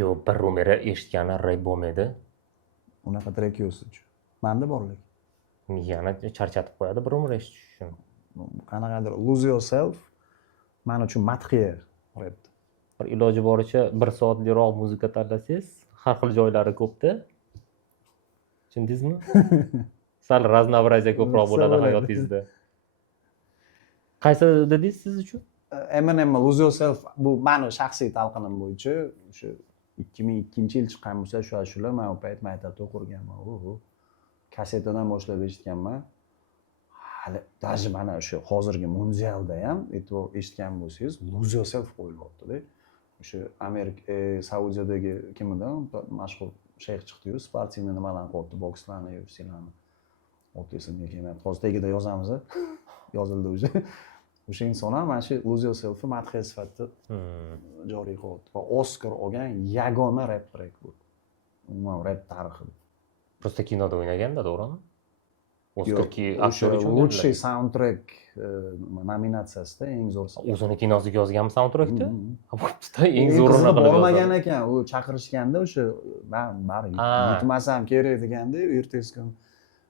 Yo, bir umri eshitgani rap bo'lmaydi. Unaqa trek yo'q sizcha. Menda bor lekin. Yana charchatib qo'yadi bir umr eshitish uchun. Qanaqadir Lose Yourself men uchun madhiya rap. Bir iloji boricha 1 soatliroq muzika tanlasangiz, har xil joylari ko'pda. Tushundingizmi? Sal raznoобразие ko'proq bo'ladi hayotingizda. Qaysi dedingiz siz uchun? Eminem Lose Yourself bu mani shaxsiy talqinim bo'yicha o'sha 2002-yil chiqqan bo'lsa shular men u payt maktabda o'qirganman. Kasetadan boshlab eshitganman. Hali даже mana o'sha hozirgi mundialda ham e'tibor eshitgan bo'lsangiz Lose Yourself qo'yilyapti-da. O'sha Amerika Saudiyadagi kimida mashhur shayx chiqdi-yu, sportivniy nimalarni qo'yibdi, bokslarni, UFC'larni. O'tkasimga kelmayapti. Hozir tagida yozamiz, yozildi o'sha. O'sha inson ham mana shu Lose Yourself'ni madhiya sifatida joriy qilyapti. Va Oscar olgan yagona rap track bu. Umuman rap tarixida. Просто kinoda o'ynaganda, to'g'rimi? Yo'q, Oscar o'sha лучший soundtrack nominatsiyasida eng zo'r. O'zini kinosiga yozganmi soundtrackda? Bo'pti-da, eng Eng zo'rini zo'rini qilib bormagan ekan, u chaqirishganda o'sha bari yutmasam kerak deganda, ertasi kuni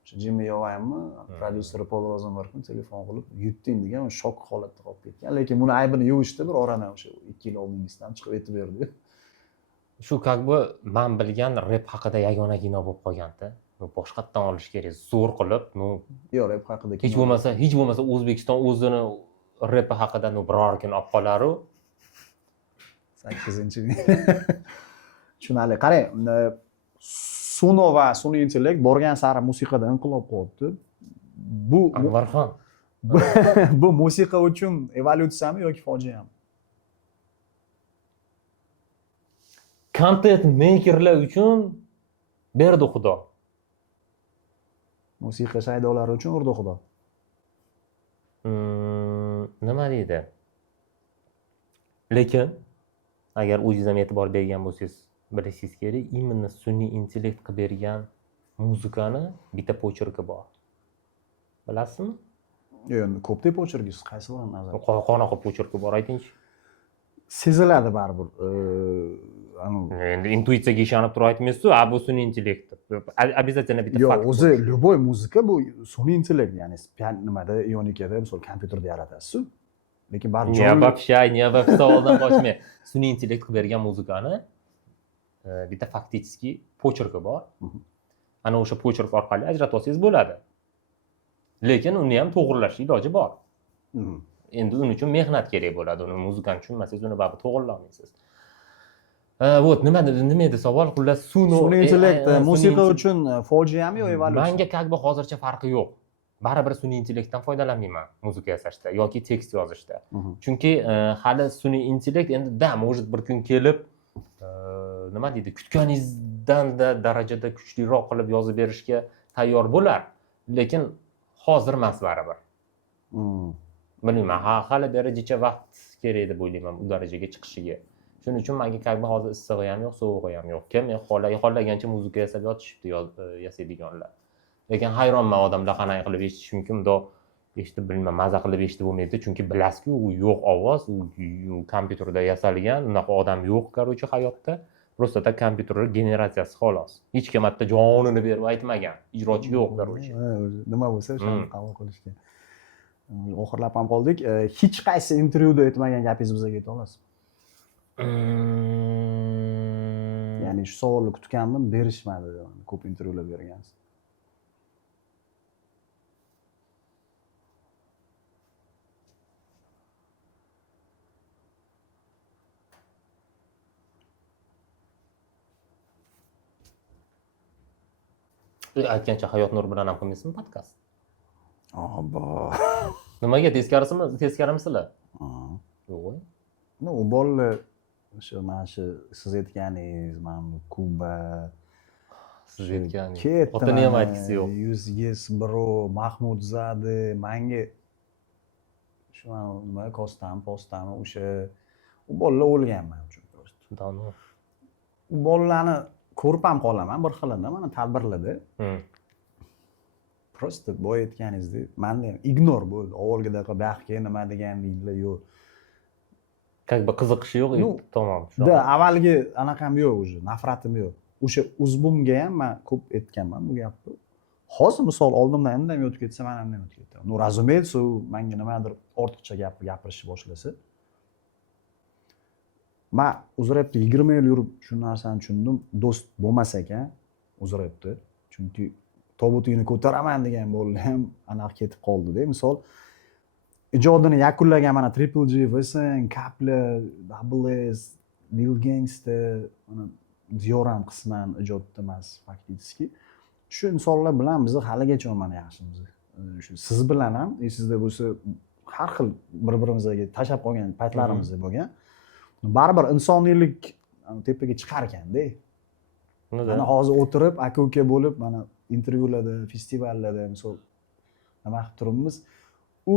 o'sha Jimmy Yovaimmi, prodyuser Paul Rosenbergni telefon qilib yutding degan shok holatda qolib ketgan. Lekin buni aybini yuvishdi bir oradan o'sha 2 yil oldingizdan chiqib aytib berdi. Shu как бы men bilgan rep haqida yagona kino bo'lib qolganda. Boshqatdan olish kerak, zo'r qilib, yo'q, rep haqida hech bo'lmasa O'zbekiston o'zini repi haqida biror kun olib qolaru 8-yil. Tushunarli. Qarang, Suno va sun'iy intellekt borgan sari musiqada inqilob qilyapti. Bu Anvarxon. Bu musiqa uchun evolyutsiyami yoki fojiami? Content makerlar uchun berdi Xudo. Musiqa shaydolari uchun urdi Xudo. Nima deydi? Lekin agar o'zingiz ham e'tibor bergan bo'lsangiz, bilishingiz kerak, именно sun'iy intellekt qilib bergan muzikani bitta pochirki bor. Bilasizmi? Endi ko'p deb o'chirgisiz, qaysilarini nazar? Qanaqa pochirki bor, aytingchi. Seziladi baribir. Endi intuitsiyaga ishonib turib aytmaysiz-ku, bu sun'iy intellekt. Обязательно bitta Yo'q, fakt. o'zi любой muzika bu sun'iy intellekt, ya'ni nimada, ionikada, misol kompyuterda yaratasiz. Lekin baribir не вообще savoldan qochmay. Sun'iy intellekt qilib bergan muzikani bitta faktichески pochirki bor. Ana o'sha pochirk orqali ajratib olsangiz bo'ladi. Lekin uni ham to'g'rilash iloji bor. Endi uning uchun mehnat kerak bo'ladi. Uni muzikani tushunmasangiz, uni baribir to'g'rilay olmaysiz. Nima edi savol? Xullas, sun'iy intellekt musiqa uchun fojiami yo evolyutsiya? Menga как бы hozircha farqi yo'q. Baribir sun'iy intellektdan foydalanmayman muzika yasashda yoki tekst yozishda. Chunki hali sun'iy intellekt endi может bir kun kelib nima deydi, kutganingizdan da darajada kuchliroq qilib yozib berishga tayyor bo'lar. Lekin hozir emas baribir. Bilmayman, hali darajacha vaqt kerak deb o'ylayman bu darajaga chiqishiga. Shuning uchun menga как бы hozir issig'i ham yo'q, sovug'i ham yo'q. Kim xohlagancha muzika yasab yotishibdi yasaydiganlar. Lekin hayronman, odamlar qanday qilib eshitish mumkin, bundoq eshitib bilmayman, maza qilib eshitib bo'lmaydi, chunki bilasizku, u yo'q ovoz, u kompyuterda yasalgan, unaqa odam yo'q, короче, hayotda. Просто tak kompyuter generatsiyasi xolos. Hech kim hatto jonini berib aytmagan. Ijrochi yo'q, короче. Nima bo'lsa o'shani qabul qilishgan. Oxirlab ham qoldik. Hech qaysi intervyuda aytmagan gapingiz bizga ayta olasiz? Ya'ni shu savolni kutgandim, berishmadi. Ko'p intervyular bergansiz. Aytgancha Hayot Nur bilan ham qilmaysizmi podkast? Obbo. Nimaga teskarisizlar? Yo'q. U bolalar o'sha mana shu siz aytganingiz, mana Kuba, siz aytganingiz. Xotini ham aytgisi yo'q. Yes bro, Mahmud Zadi, menga shu nima postami o'sha u bolalar o'lganman uchun. U bolalarni ko'rib ham qolaman bir xilini, mana tadbirlarda. Просто boya aytganingizdek, menda ham ignor bo'ldi. Avvalgidaqa baxtga nima deganinglar yo'q. Как бы qiziqishi yo'q, tamom. Da, avvalgi anaqam yo'q уже, nafratim yo'q. O'sha uzbumga ham men ko'p aytganman bu gapni. Hozir misol oldimdan indamay o'tib ketsa, men ham o'tib ketaman. Ну, разумеется, u menga nimadir ortiqcha gapirishni boshlasa. Men uzrayapti 20 yil yurib shu narsani tushundim. Do'st bo'lmas ekan uzrayapti. Chunki tobut uyini ko'taraman degan bo'ldi ham anaqa ketib qoldi-da. Misol ijodini yakunlagan mana Triple G, Wesen, Kapler, Double S, Lil Gangsta, mana Dior ham qisman ijodda emas faktiski. Shu insonlar bilan biz haligacha mana yaxshimiz. Shu siz bilan ham esingizda bo'lsa har xil bir-birimizga tashab qolgan paytlarimiz bo'lgan. Baribir insoniylik tepaga chiqar ekanda. Mana hozir o'tirib aka-uka bo'lib mana intervyularda, festivallarda misol nima qilib turibmiz. U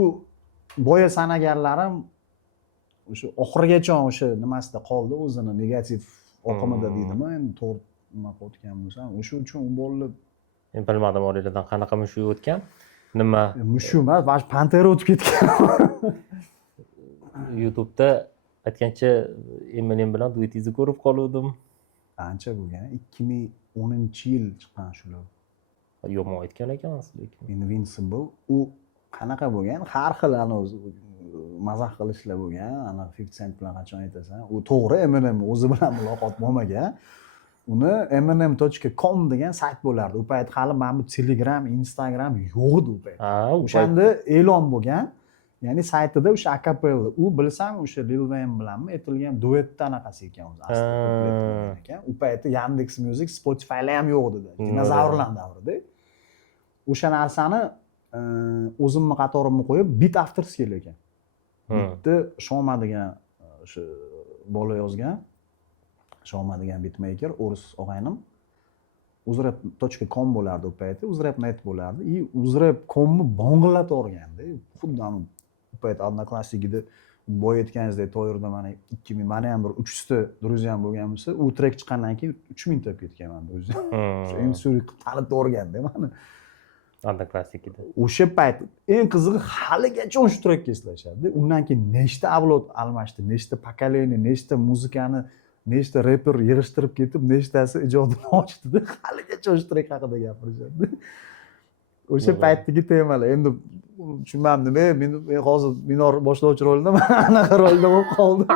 boya sanaganlarim o'sha oxirigacha o'sha nimasida qoldi, o'zini negativ oqimida deydimi, endi to'g'ri nima qilayotgan bo'lsam, o'sha uchun u bolalar men bilmadim oraladan qanaqa mushuq o'tgan. Nima? Mushuq emas, vash pantera o'tib ketgan. YouTube'da aytgancha Eminem bilan duetingizni ko'rib qoluvdim. Ancha bo'lgan, 2010-yil chiqqan shular. Yomon aytgan ekansiz lekin. Invincible u qanaqa bo'lgan? Har xil mazax qilishlar bo'lgan. Ana 50 Cent bilan qachon aytasan, u to'g'ri Eminem o'zi bilan muloqot bo'lmagan. Uni eminem.com degan sayt bo'lardi. U payt hali mana bu Telegram, Instagram yo'q edi u payt. O'shanda e'lon bo'lgan. Ya'ni saytida o'sha akapella, u bilsam o'sha Lil Wayne bilanmi aytilgan duetda anaqasi ekan o'zi aslida ekan. U paytda Yandex Music, Spotify'lar ham yo'q edi. Dinozavrlar davrida. O'sha narsani o'zimni qatorimni qo'yib Beat Afters kelar ekan. Bitni Shoma degan o'sha bola yozgan. Shoma degan beatmaker, o'ris og'aynim. uzrap.com bo'lardi u paytda, uzrap.net bo'lardi. Uzrap.comni bong'illatib o'rgandi. Xuddi u payt Odnoklassnikida boy aytganingizdek to'yirda mana 2000, mana ham bir 300 ta druzyam bo'lgan bo'lsa, u trek chiqqandan keyin 3000 ta ketganman o'zi. O'sha endi suri qilib o'rgandi mana. Odnoklassnikida. O'sha payt eng qizig'i haligacha o'sha trekka eslashadi. Undan keyin nechta avlod almashdi, nechta pokoleniya, nechta muzikani, nechta reper yig'ishtirib ketib, nechtasi ijodini ochdida haligacha o'sha trek haqida gapirishadi. O'sha paytdagi temalar. Endi tushunmadim nima, men hozir minor boshlovchi rolida anaqa rolda bo'lib qoldim.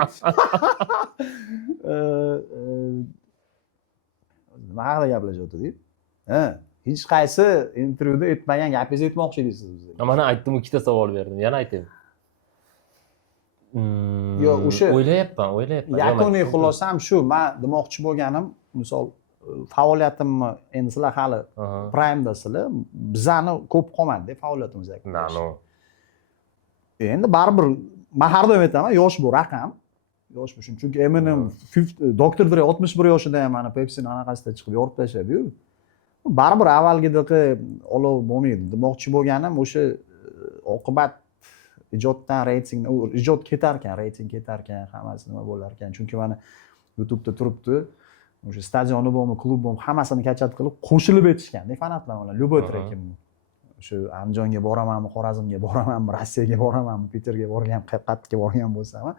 Nima haqida gaplashyapti? Hech qaysi intervyuda aytmagan gapingizni aytmoqchi edingiz bizga. Mana aytdim, ikkita savol berdim. Yana aytaymi? Yo'q, o'sha o'ylayapman. Yakuniy xulosam shu, men demoqchi bo'lganim, misol faoliyatimni endi sizlar hali prime'dasizlar, bizani ko'p qolmadi faoliyatimiz yakunlanishi. Endi baribir men har doim aytaman, yosh bu raqam. Yosh bu, chunki Eminem Dr. Dre 61 yoshida ham mana Pepsi'ning anaqasida chiqib yorib tashladi-yu. Baribir avvalgidagi olov bo'lmaydi. Demoqchi bo'lganim o'sha oqibat ijoddan reyting, ijod ketar ekan, reyting ketar ekan, hammasi nima bo'lar ekan. Chunki mana YouTube'da turibdi, o'sha stadioni bormi, klub bormi, hammasini kachat qilib qo'shilib aytishgan-da fanatlar bilan. Любой trekimni. O'sha Andijonga boramanmi, Xorazmga boramanmi, Rossiyaga boramanmi, Peterga borgan, Qayqatga borgan bo'lsam,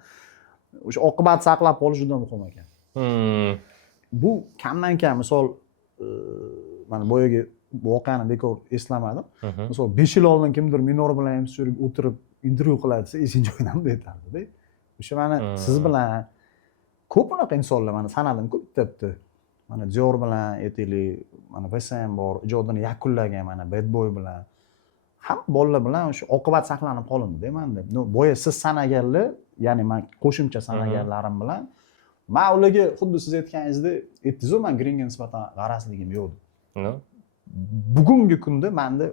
o'sha oqibat saqlab qolish juda muhim ekan. Bu kamdan kam misol mana boyaga voqeani bekor eslamadim. Misol 5 yil oldin kimdir minor bilan MC o'tirib intervyu qiladi desa, esing joydan aytardi-da. O'sha mana siz bilan ko'p unaqa insonlar mana sanadim ko'p bitta. Mana Dior bilan aytaylik, mana Wesen bor, ijodini yakunlagan mana Bad Boy bilan. Hamma bolalar bilan o'sha oqibat saqlanib qolindi-da menda. Boya siz sanaganlar, ya'ni men qo'shimcha sanaganlarim bilan men ularga xuddi siz aytganingizdek aytdingiz-ku, men Gringa nisbatan g'arazligim yo'q. Bugungi kunda menda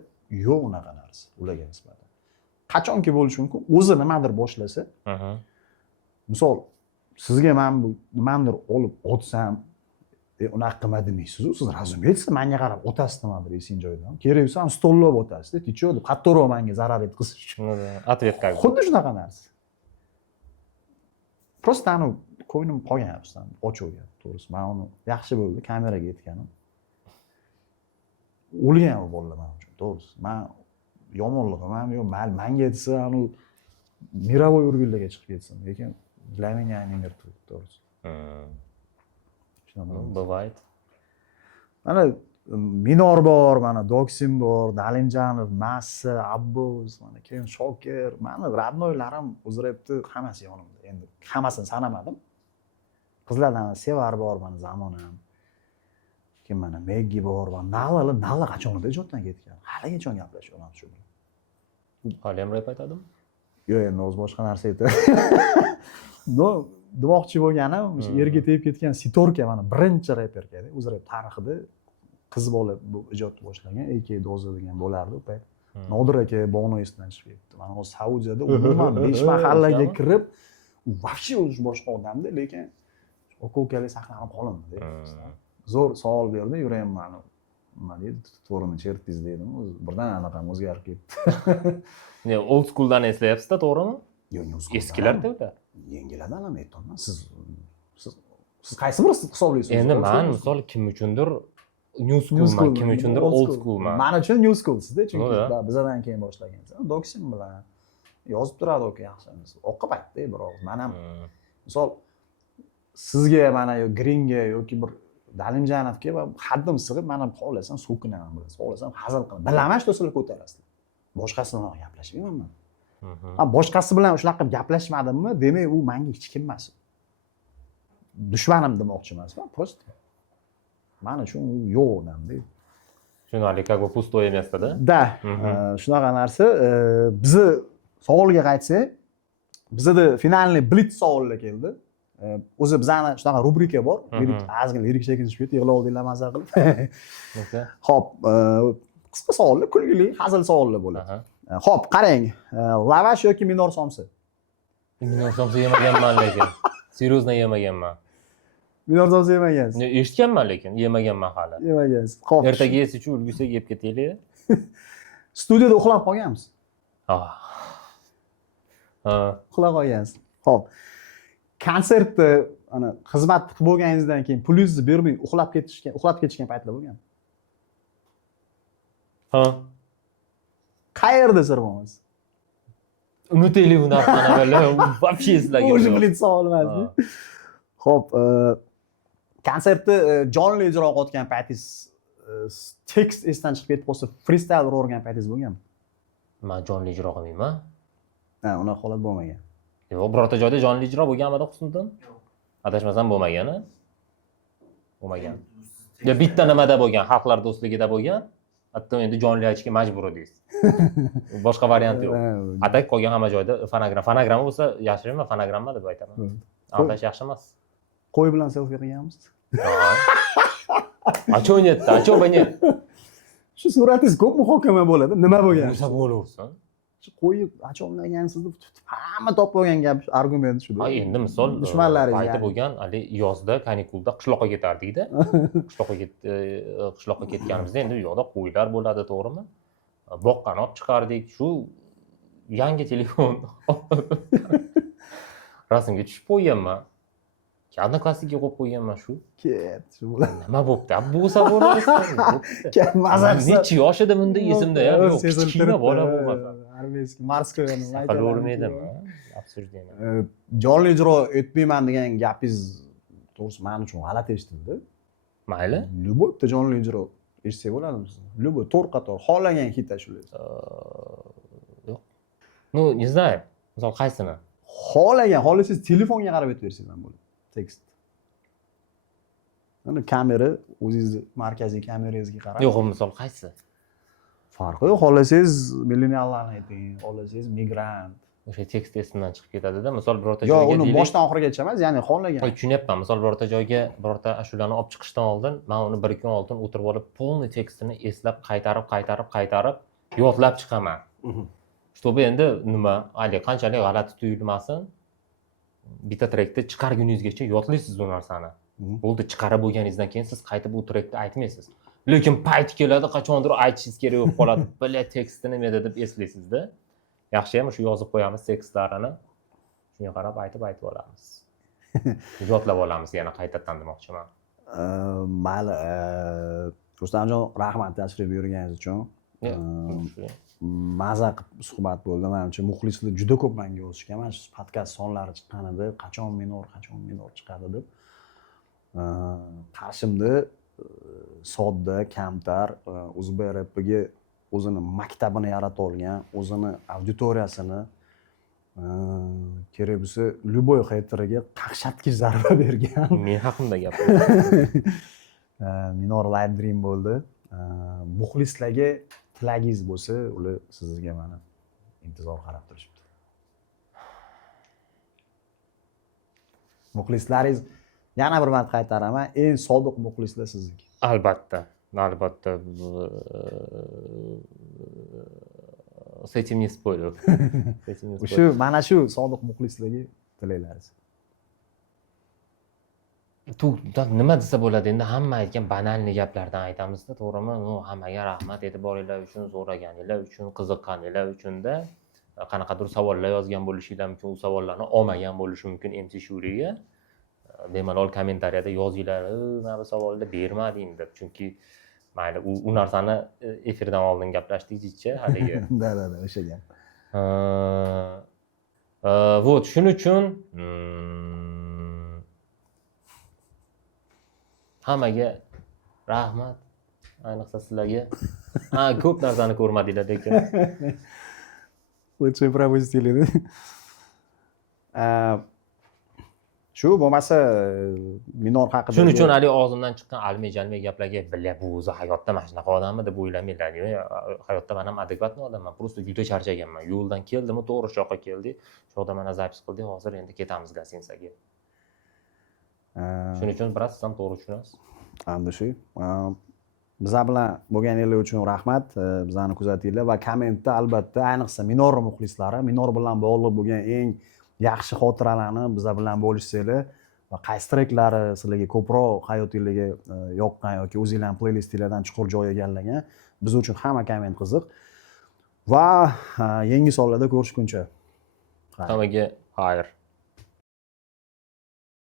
yo'q unaqa narsa ularga nisbatan. Qachonki bo'lishi mumkin, o'zi nimadir boshlasa. Misol, sizga men bu nimadir olib otsam, unaqa qilma demaysiz-ku, siz razumeysiz, menga qarab otasiz nimadir esing joyidan. Kerak bo'lsa stollab otasiz-da, ticho deb, qattiqroq menga zarar yetkazish uchun. Ответ как? Xuddi shunaqa narsa. Просто anu ko'nglim qolgan o'sdan, ochuvga, to'g'risi. Men uni yaxshi bo'ldi, kameraga yetganim. O'lgan u bolalar men uchun, to'g'risi. Men yomonligim ham yo'q, menga aytsa, anu mirovoy urgullarga chiqib ketsin, lekin для меня не мертвый, to'g'risi. Bывает. Mana Minor bor, mana Doksim bor, Dalimjanov, Massa, Abbos, mana keyin Shokir, mana radnoylarim o'zirabdi, hammasi yonimda. Endi hammasini sanamadim. Qizlardan Sevar bor, mana Zamonam. Keyin mana Meggi bor va Nalla qachonida ijoddan ketgan. Haligacha gaplashyapmiz shu bilan. Hali ham rap aytadimi? yo'q endi o'zi boshqa narsa edi. No, demoqchi bo'lganim o'sha yerga tegib ketgan Sitorka mana birinchi reperkada o'zi rep tarixida qiz bola bu ijodni boshlagan AK Doza degan bo'lardi u payt. Nodir aka Bono esdan chiqib ketdi. Mana hozir Saudiyada umuman 5 mahallaga kirib вообще o'zi boshqa odamda, lekin aka-ukali saqlanib qolindi. Zo'r savol berdi, yurayman. Nima deydi, to'g'rini chertdingiz dedim. O'zi birdan anaqam o'zgarib ketdi. Ne, old schooldan eslayapsiz-da, to'g'rimi? Yo'q, Eskilarda ular. Yangilardan ham aytolman. Siz qaysi birini hisoblaysiz? Endi men misol kim uchundir new schoolman, kim uchundir old schoolman. Men uchun new school sizda, chunki bizdan keyin boshlagansiz. Doksim bilan yozib turadi oka yaxshi. O'qib aytdi biroq. Men ham misol sizga mana yo Greenga yoki bir Dalimjanovga va haddim sig'ib, men ham xohlasam so'kinaman bilasiz. Xohlasam hazil qilaman. Bilaman shu sizlar ko'tarasizlar. Boshqasi bilan gaplashmayman men. Boshqasi bilan shunaqa gaplashmadimmi, demak u menga hech kim emas. Dushmanim demoqchi emasman, просто. Men uchun u yo'q odamda. Tushunarli, как бы пустой emasda-da. Da, shunaqa narsa. Bizni savolga qaytsak, bizda finalniy blitz savollar keldi. O'zi bizani shunaqa rubrika bor. Ozgina lirik shekilda tushib ketdi, yig'lab oldinglar maza qilib. Xo'p, qisqa savollar, kulgili, hazil savollar bo'ladi. Xo'p, qarang, lavash yoki minor somsa? Minor somsa yemaganman lekin. Серьезно yemaganman. Minor somsa yemagansiz? Eshitganman lekin, yemaganman hali. Yemagansiz. Xo'p. Ertaga yesiz uchun ulgusak yeb ketaylik. Studiyada uxlab qolganmiz. Ha. Uxlab qolgansiz. Xo'p. Konsertda ana xizmat qilib bo'lganingizdan keyin pulingizni bermay uxlab ketishgan paytlar bo'lgan. Ha. Qayerda sir bo'lmasiz? Unutaylik bu narsani, вообще eslagan. O'sha bilan savol emas. Xo'p, konsertda jonli ijro qilayotgan paytingiz tekst esdan chiqib ketib qolsa, freestyle urgan paytingiz bo'lganmi? Men jonli ijro qilmayman. Ha, unaqa holat bo'lmagan. Yo'q, birorta joyda jonli ijro bo'lganmidi Husniddin? Adashmasam bo'lmagan-a? Bo'lmagan. Ya bitta nimada bo'lgan, xalqlar do'stligida bo'lgan. Hatto endi jonli aytishga majbur edingiz. Boshqa variant yo'q. Atak qolgan hamma joyda fonogramma bo'lsa yashirinma, fonogramma deb aytaman. Aldash yaxshi emas. Qo'y bilan selfie qilganmiz. A chё нет, a chё нет? Shu suratingiz ko'p muhokama bo'ladi. Nima bo'lgan? Nima bo'laversin? Shu qo'yib achomlagansiz deb hamma topib olgan gap argument shu. Ha, endi misol dushmanlaringiz payti bo'lgan, hali yozda kanikulda qishloqqa ketardik-da. Qishloqqa ketganimizda endi u yoqda qo'ylar bo'ladi, to'g'rimi? Boqqani olib chiqardik. Shu yangi telefon rasmga tushib qo'yganman. Odnoklassnikka qo'yib qo'yganman shu. Ket, shu bilan. Nima bo'pti? Bo'lsa bo'laversin. Necha yosh edim unda esimda ham yo'q. Kichkina bola bo'lmasa. Armiyskiy Marskoyani Qalavermaydimi? Absurdiyani. Jonli ijro etmayman degan gapingiz to'g'risi men uchun g'alati eshitildi. Mayli. Любой bitta jonli ijro eshitsak bo'ladimi siz? Любой to'rt qator xohlagan hit ashulasi. Yo'q. Ну, не знаю. Misol qaysini? Xohlasangiz telefonga qarab aytaversangiz ham bo'ladi. Tekst. Mana kamera o'zingizni markaziy kamerangizga qarab. Yo'q, misol qaysi? Farqi yo'q. Xohlasangiz milleniallarni ayting, xohlasangiz migrant. O'sha tekst esimdan chiqib ketadi-da. Misol birorta joyga yo'q, uni boshdan oxirigacha emas, ya'ni xohlagan. Tushunyapman. Misol birorta joyga, birorta ashulani olib chiqishdan oldin, men uni 1-2 kun oldin o'tirib olib, полный tekstini eslab, qaytarib yodlab chiqaman. Чтобы endi nima, hali qanchalik g'alati tuyulmasin, bitta trekni chiqarguningizgacha yodlaysiz bu narsani. Bo'ldi, chiqarib bo'lganingizdan keyin siz qaytib u trekni aytmaysiz. Lekin payt keladi, qachondir aytishingiz kerak bo'lib qoladi. Bila teksti nima edi deb eslaysizda. Yaxshi ham shu yozib qo'yamiz tekstlarini. Shunga qarab aytib olamiz. Yodlab olamiz yana qaytadan demoqchiman. Mayli, Rustamjon, rahmat tashrif buyurganingiz uchun. Maza qilib suhbat bo'ldi. Menimcha muxlislar juda ko'p menga yozishgan. Mana shu podkast sonlari chiqqanida qachon minor chiqadi deb. Qarshimda sodda, kamtar, o'zbek rapiga o'zini maktabini yarata olgan, o'zini auditoriyasini kerak bo'lsa, любой xeyteriga qaqshatgich zarba bergan. Men haqimda gap. Minor Live Dream bo'ldi. Muxlislarga tilagingiz bo'lsa, ular sizga mana intizor qarab turishibdi. Muxlislaringiz yana bir marta qaytaraman, eng sodiq muxlislar sizniki. Albatta, albatta. С этим не спорю. С этим не спорю. Mana shu sodiq muxlislarga tilaylarsiz. Nima desa bo'ladi endi, hamma aytgan banalniy gaplardan aytamizda, to'g'rimi? Hammaga rahmat, e'tiboringlar uchun, so'raganinglar uchun, qiziqqaninglar uchun-da. Qanaqadir savollar yozgan bo'lishinglar mumkin, u savollarni olmagan bo'lishi mumkin MC Shuriga. Bemalol kommentariyada yozinglar, mana bu savolni bermading deb. Chunki mayli, u narsani efirdan oldin gaplashdik-chi haligi. Da, o'sha gap. Вот, shuning uchun hammaga rahmat, ayniqsa sizlarga. Ko'p narsani ko'rmadinglar lekin. Лучше пропустили. Shu bo'lmasa minor haqida. Shuning uchun hali og'zimdan chiqqan almi-jalmi gaplarga "Billa, bu o'zi hayotda mana shunaqa odammi" deb o'ylamanglar. Hayotda men ham adekvatniy odamman. Просто juda charchaganman. Yo'ldan keldimi, to'g'ri shoqqa keldik. Shoqda mana zapis qildik, hozir endi ketamiz Gasinsaga. Shuning uchun biroz siz ham to'g'ri tushunasiz. Endi shu. Bizlar bilan bo'lganingiz uchun rahmat. Bizlarni kuzatinglar va kommentda albatta, ayniqsa minor muxlislari, minor bilan bog'liq bo'lgan eng yaxshi xotiralarni bizlar bilan bo'lishsanglar va qaysi treklari sizlarga ko'proq hayotingizga yoqqan yoki o'zingizlarning playlistinglardan chuqur joy egallagan, biz uchun hamma komment qiziq. Va yangi sonlarda ko'rishguncha. Hammaga xayr.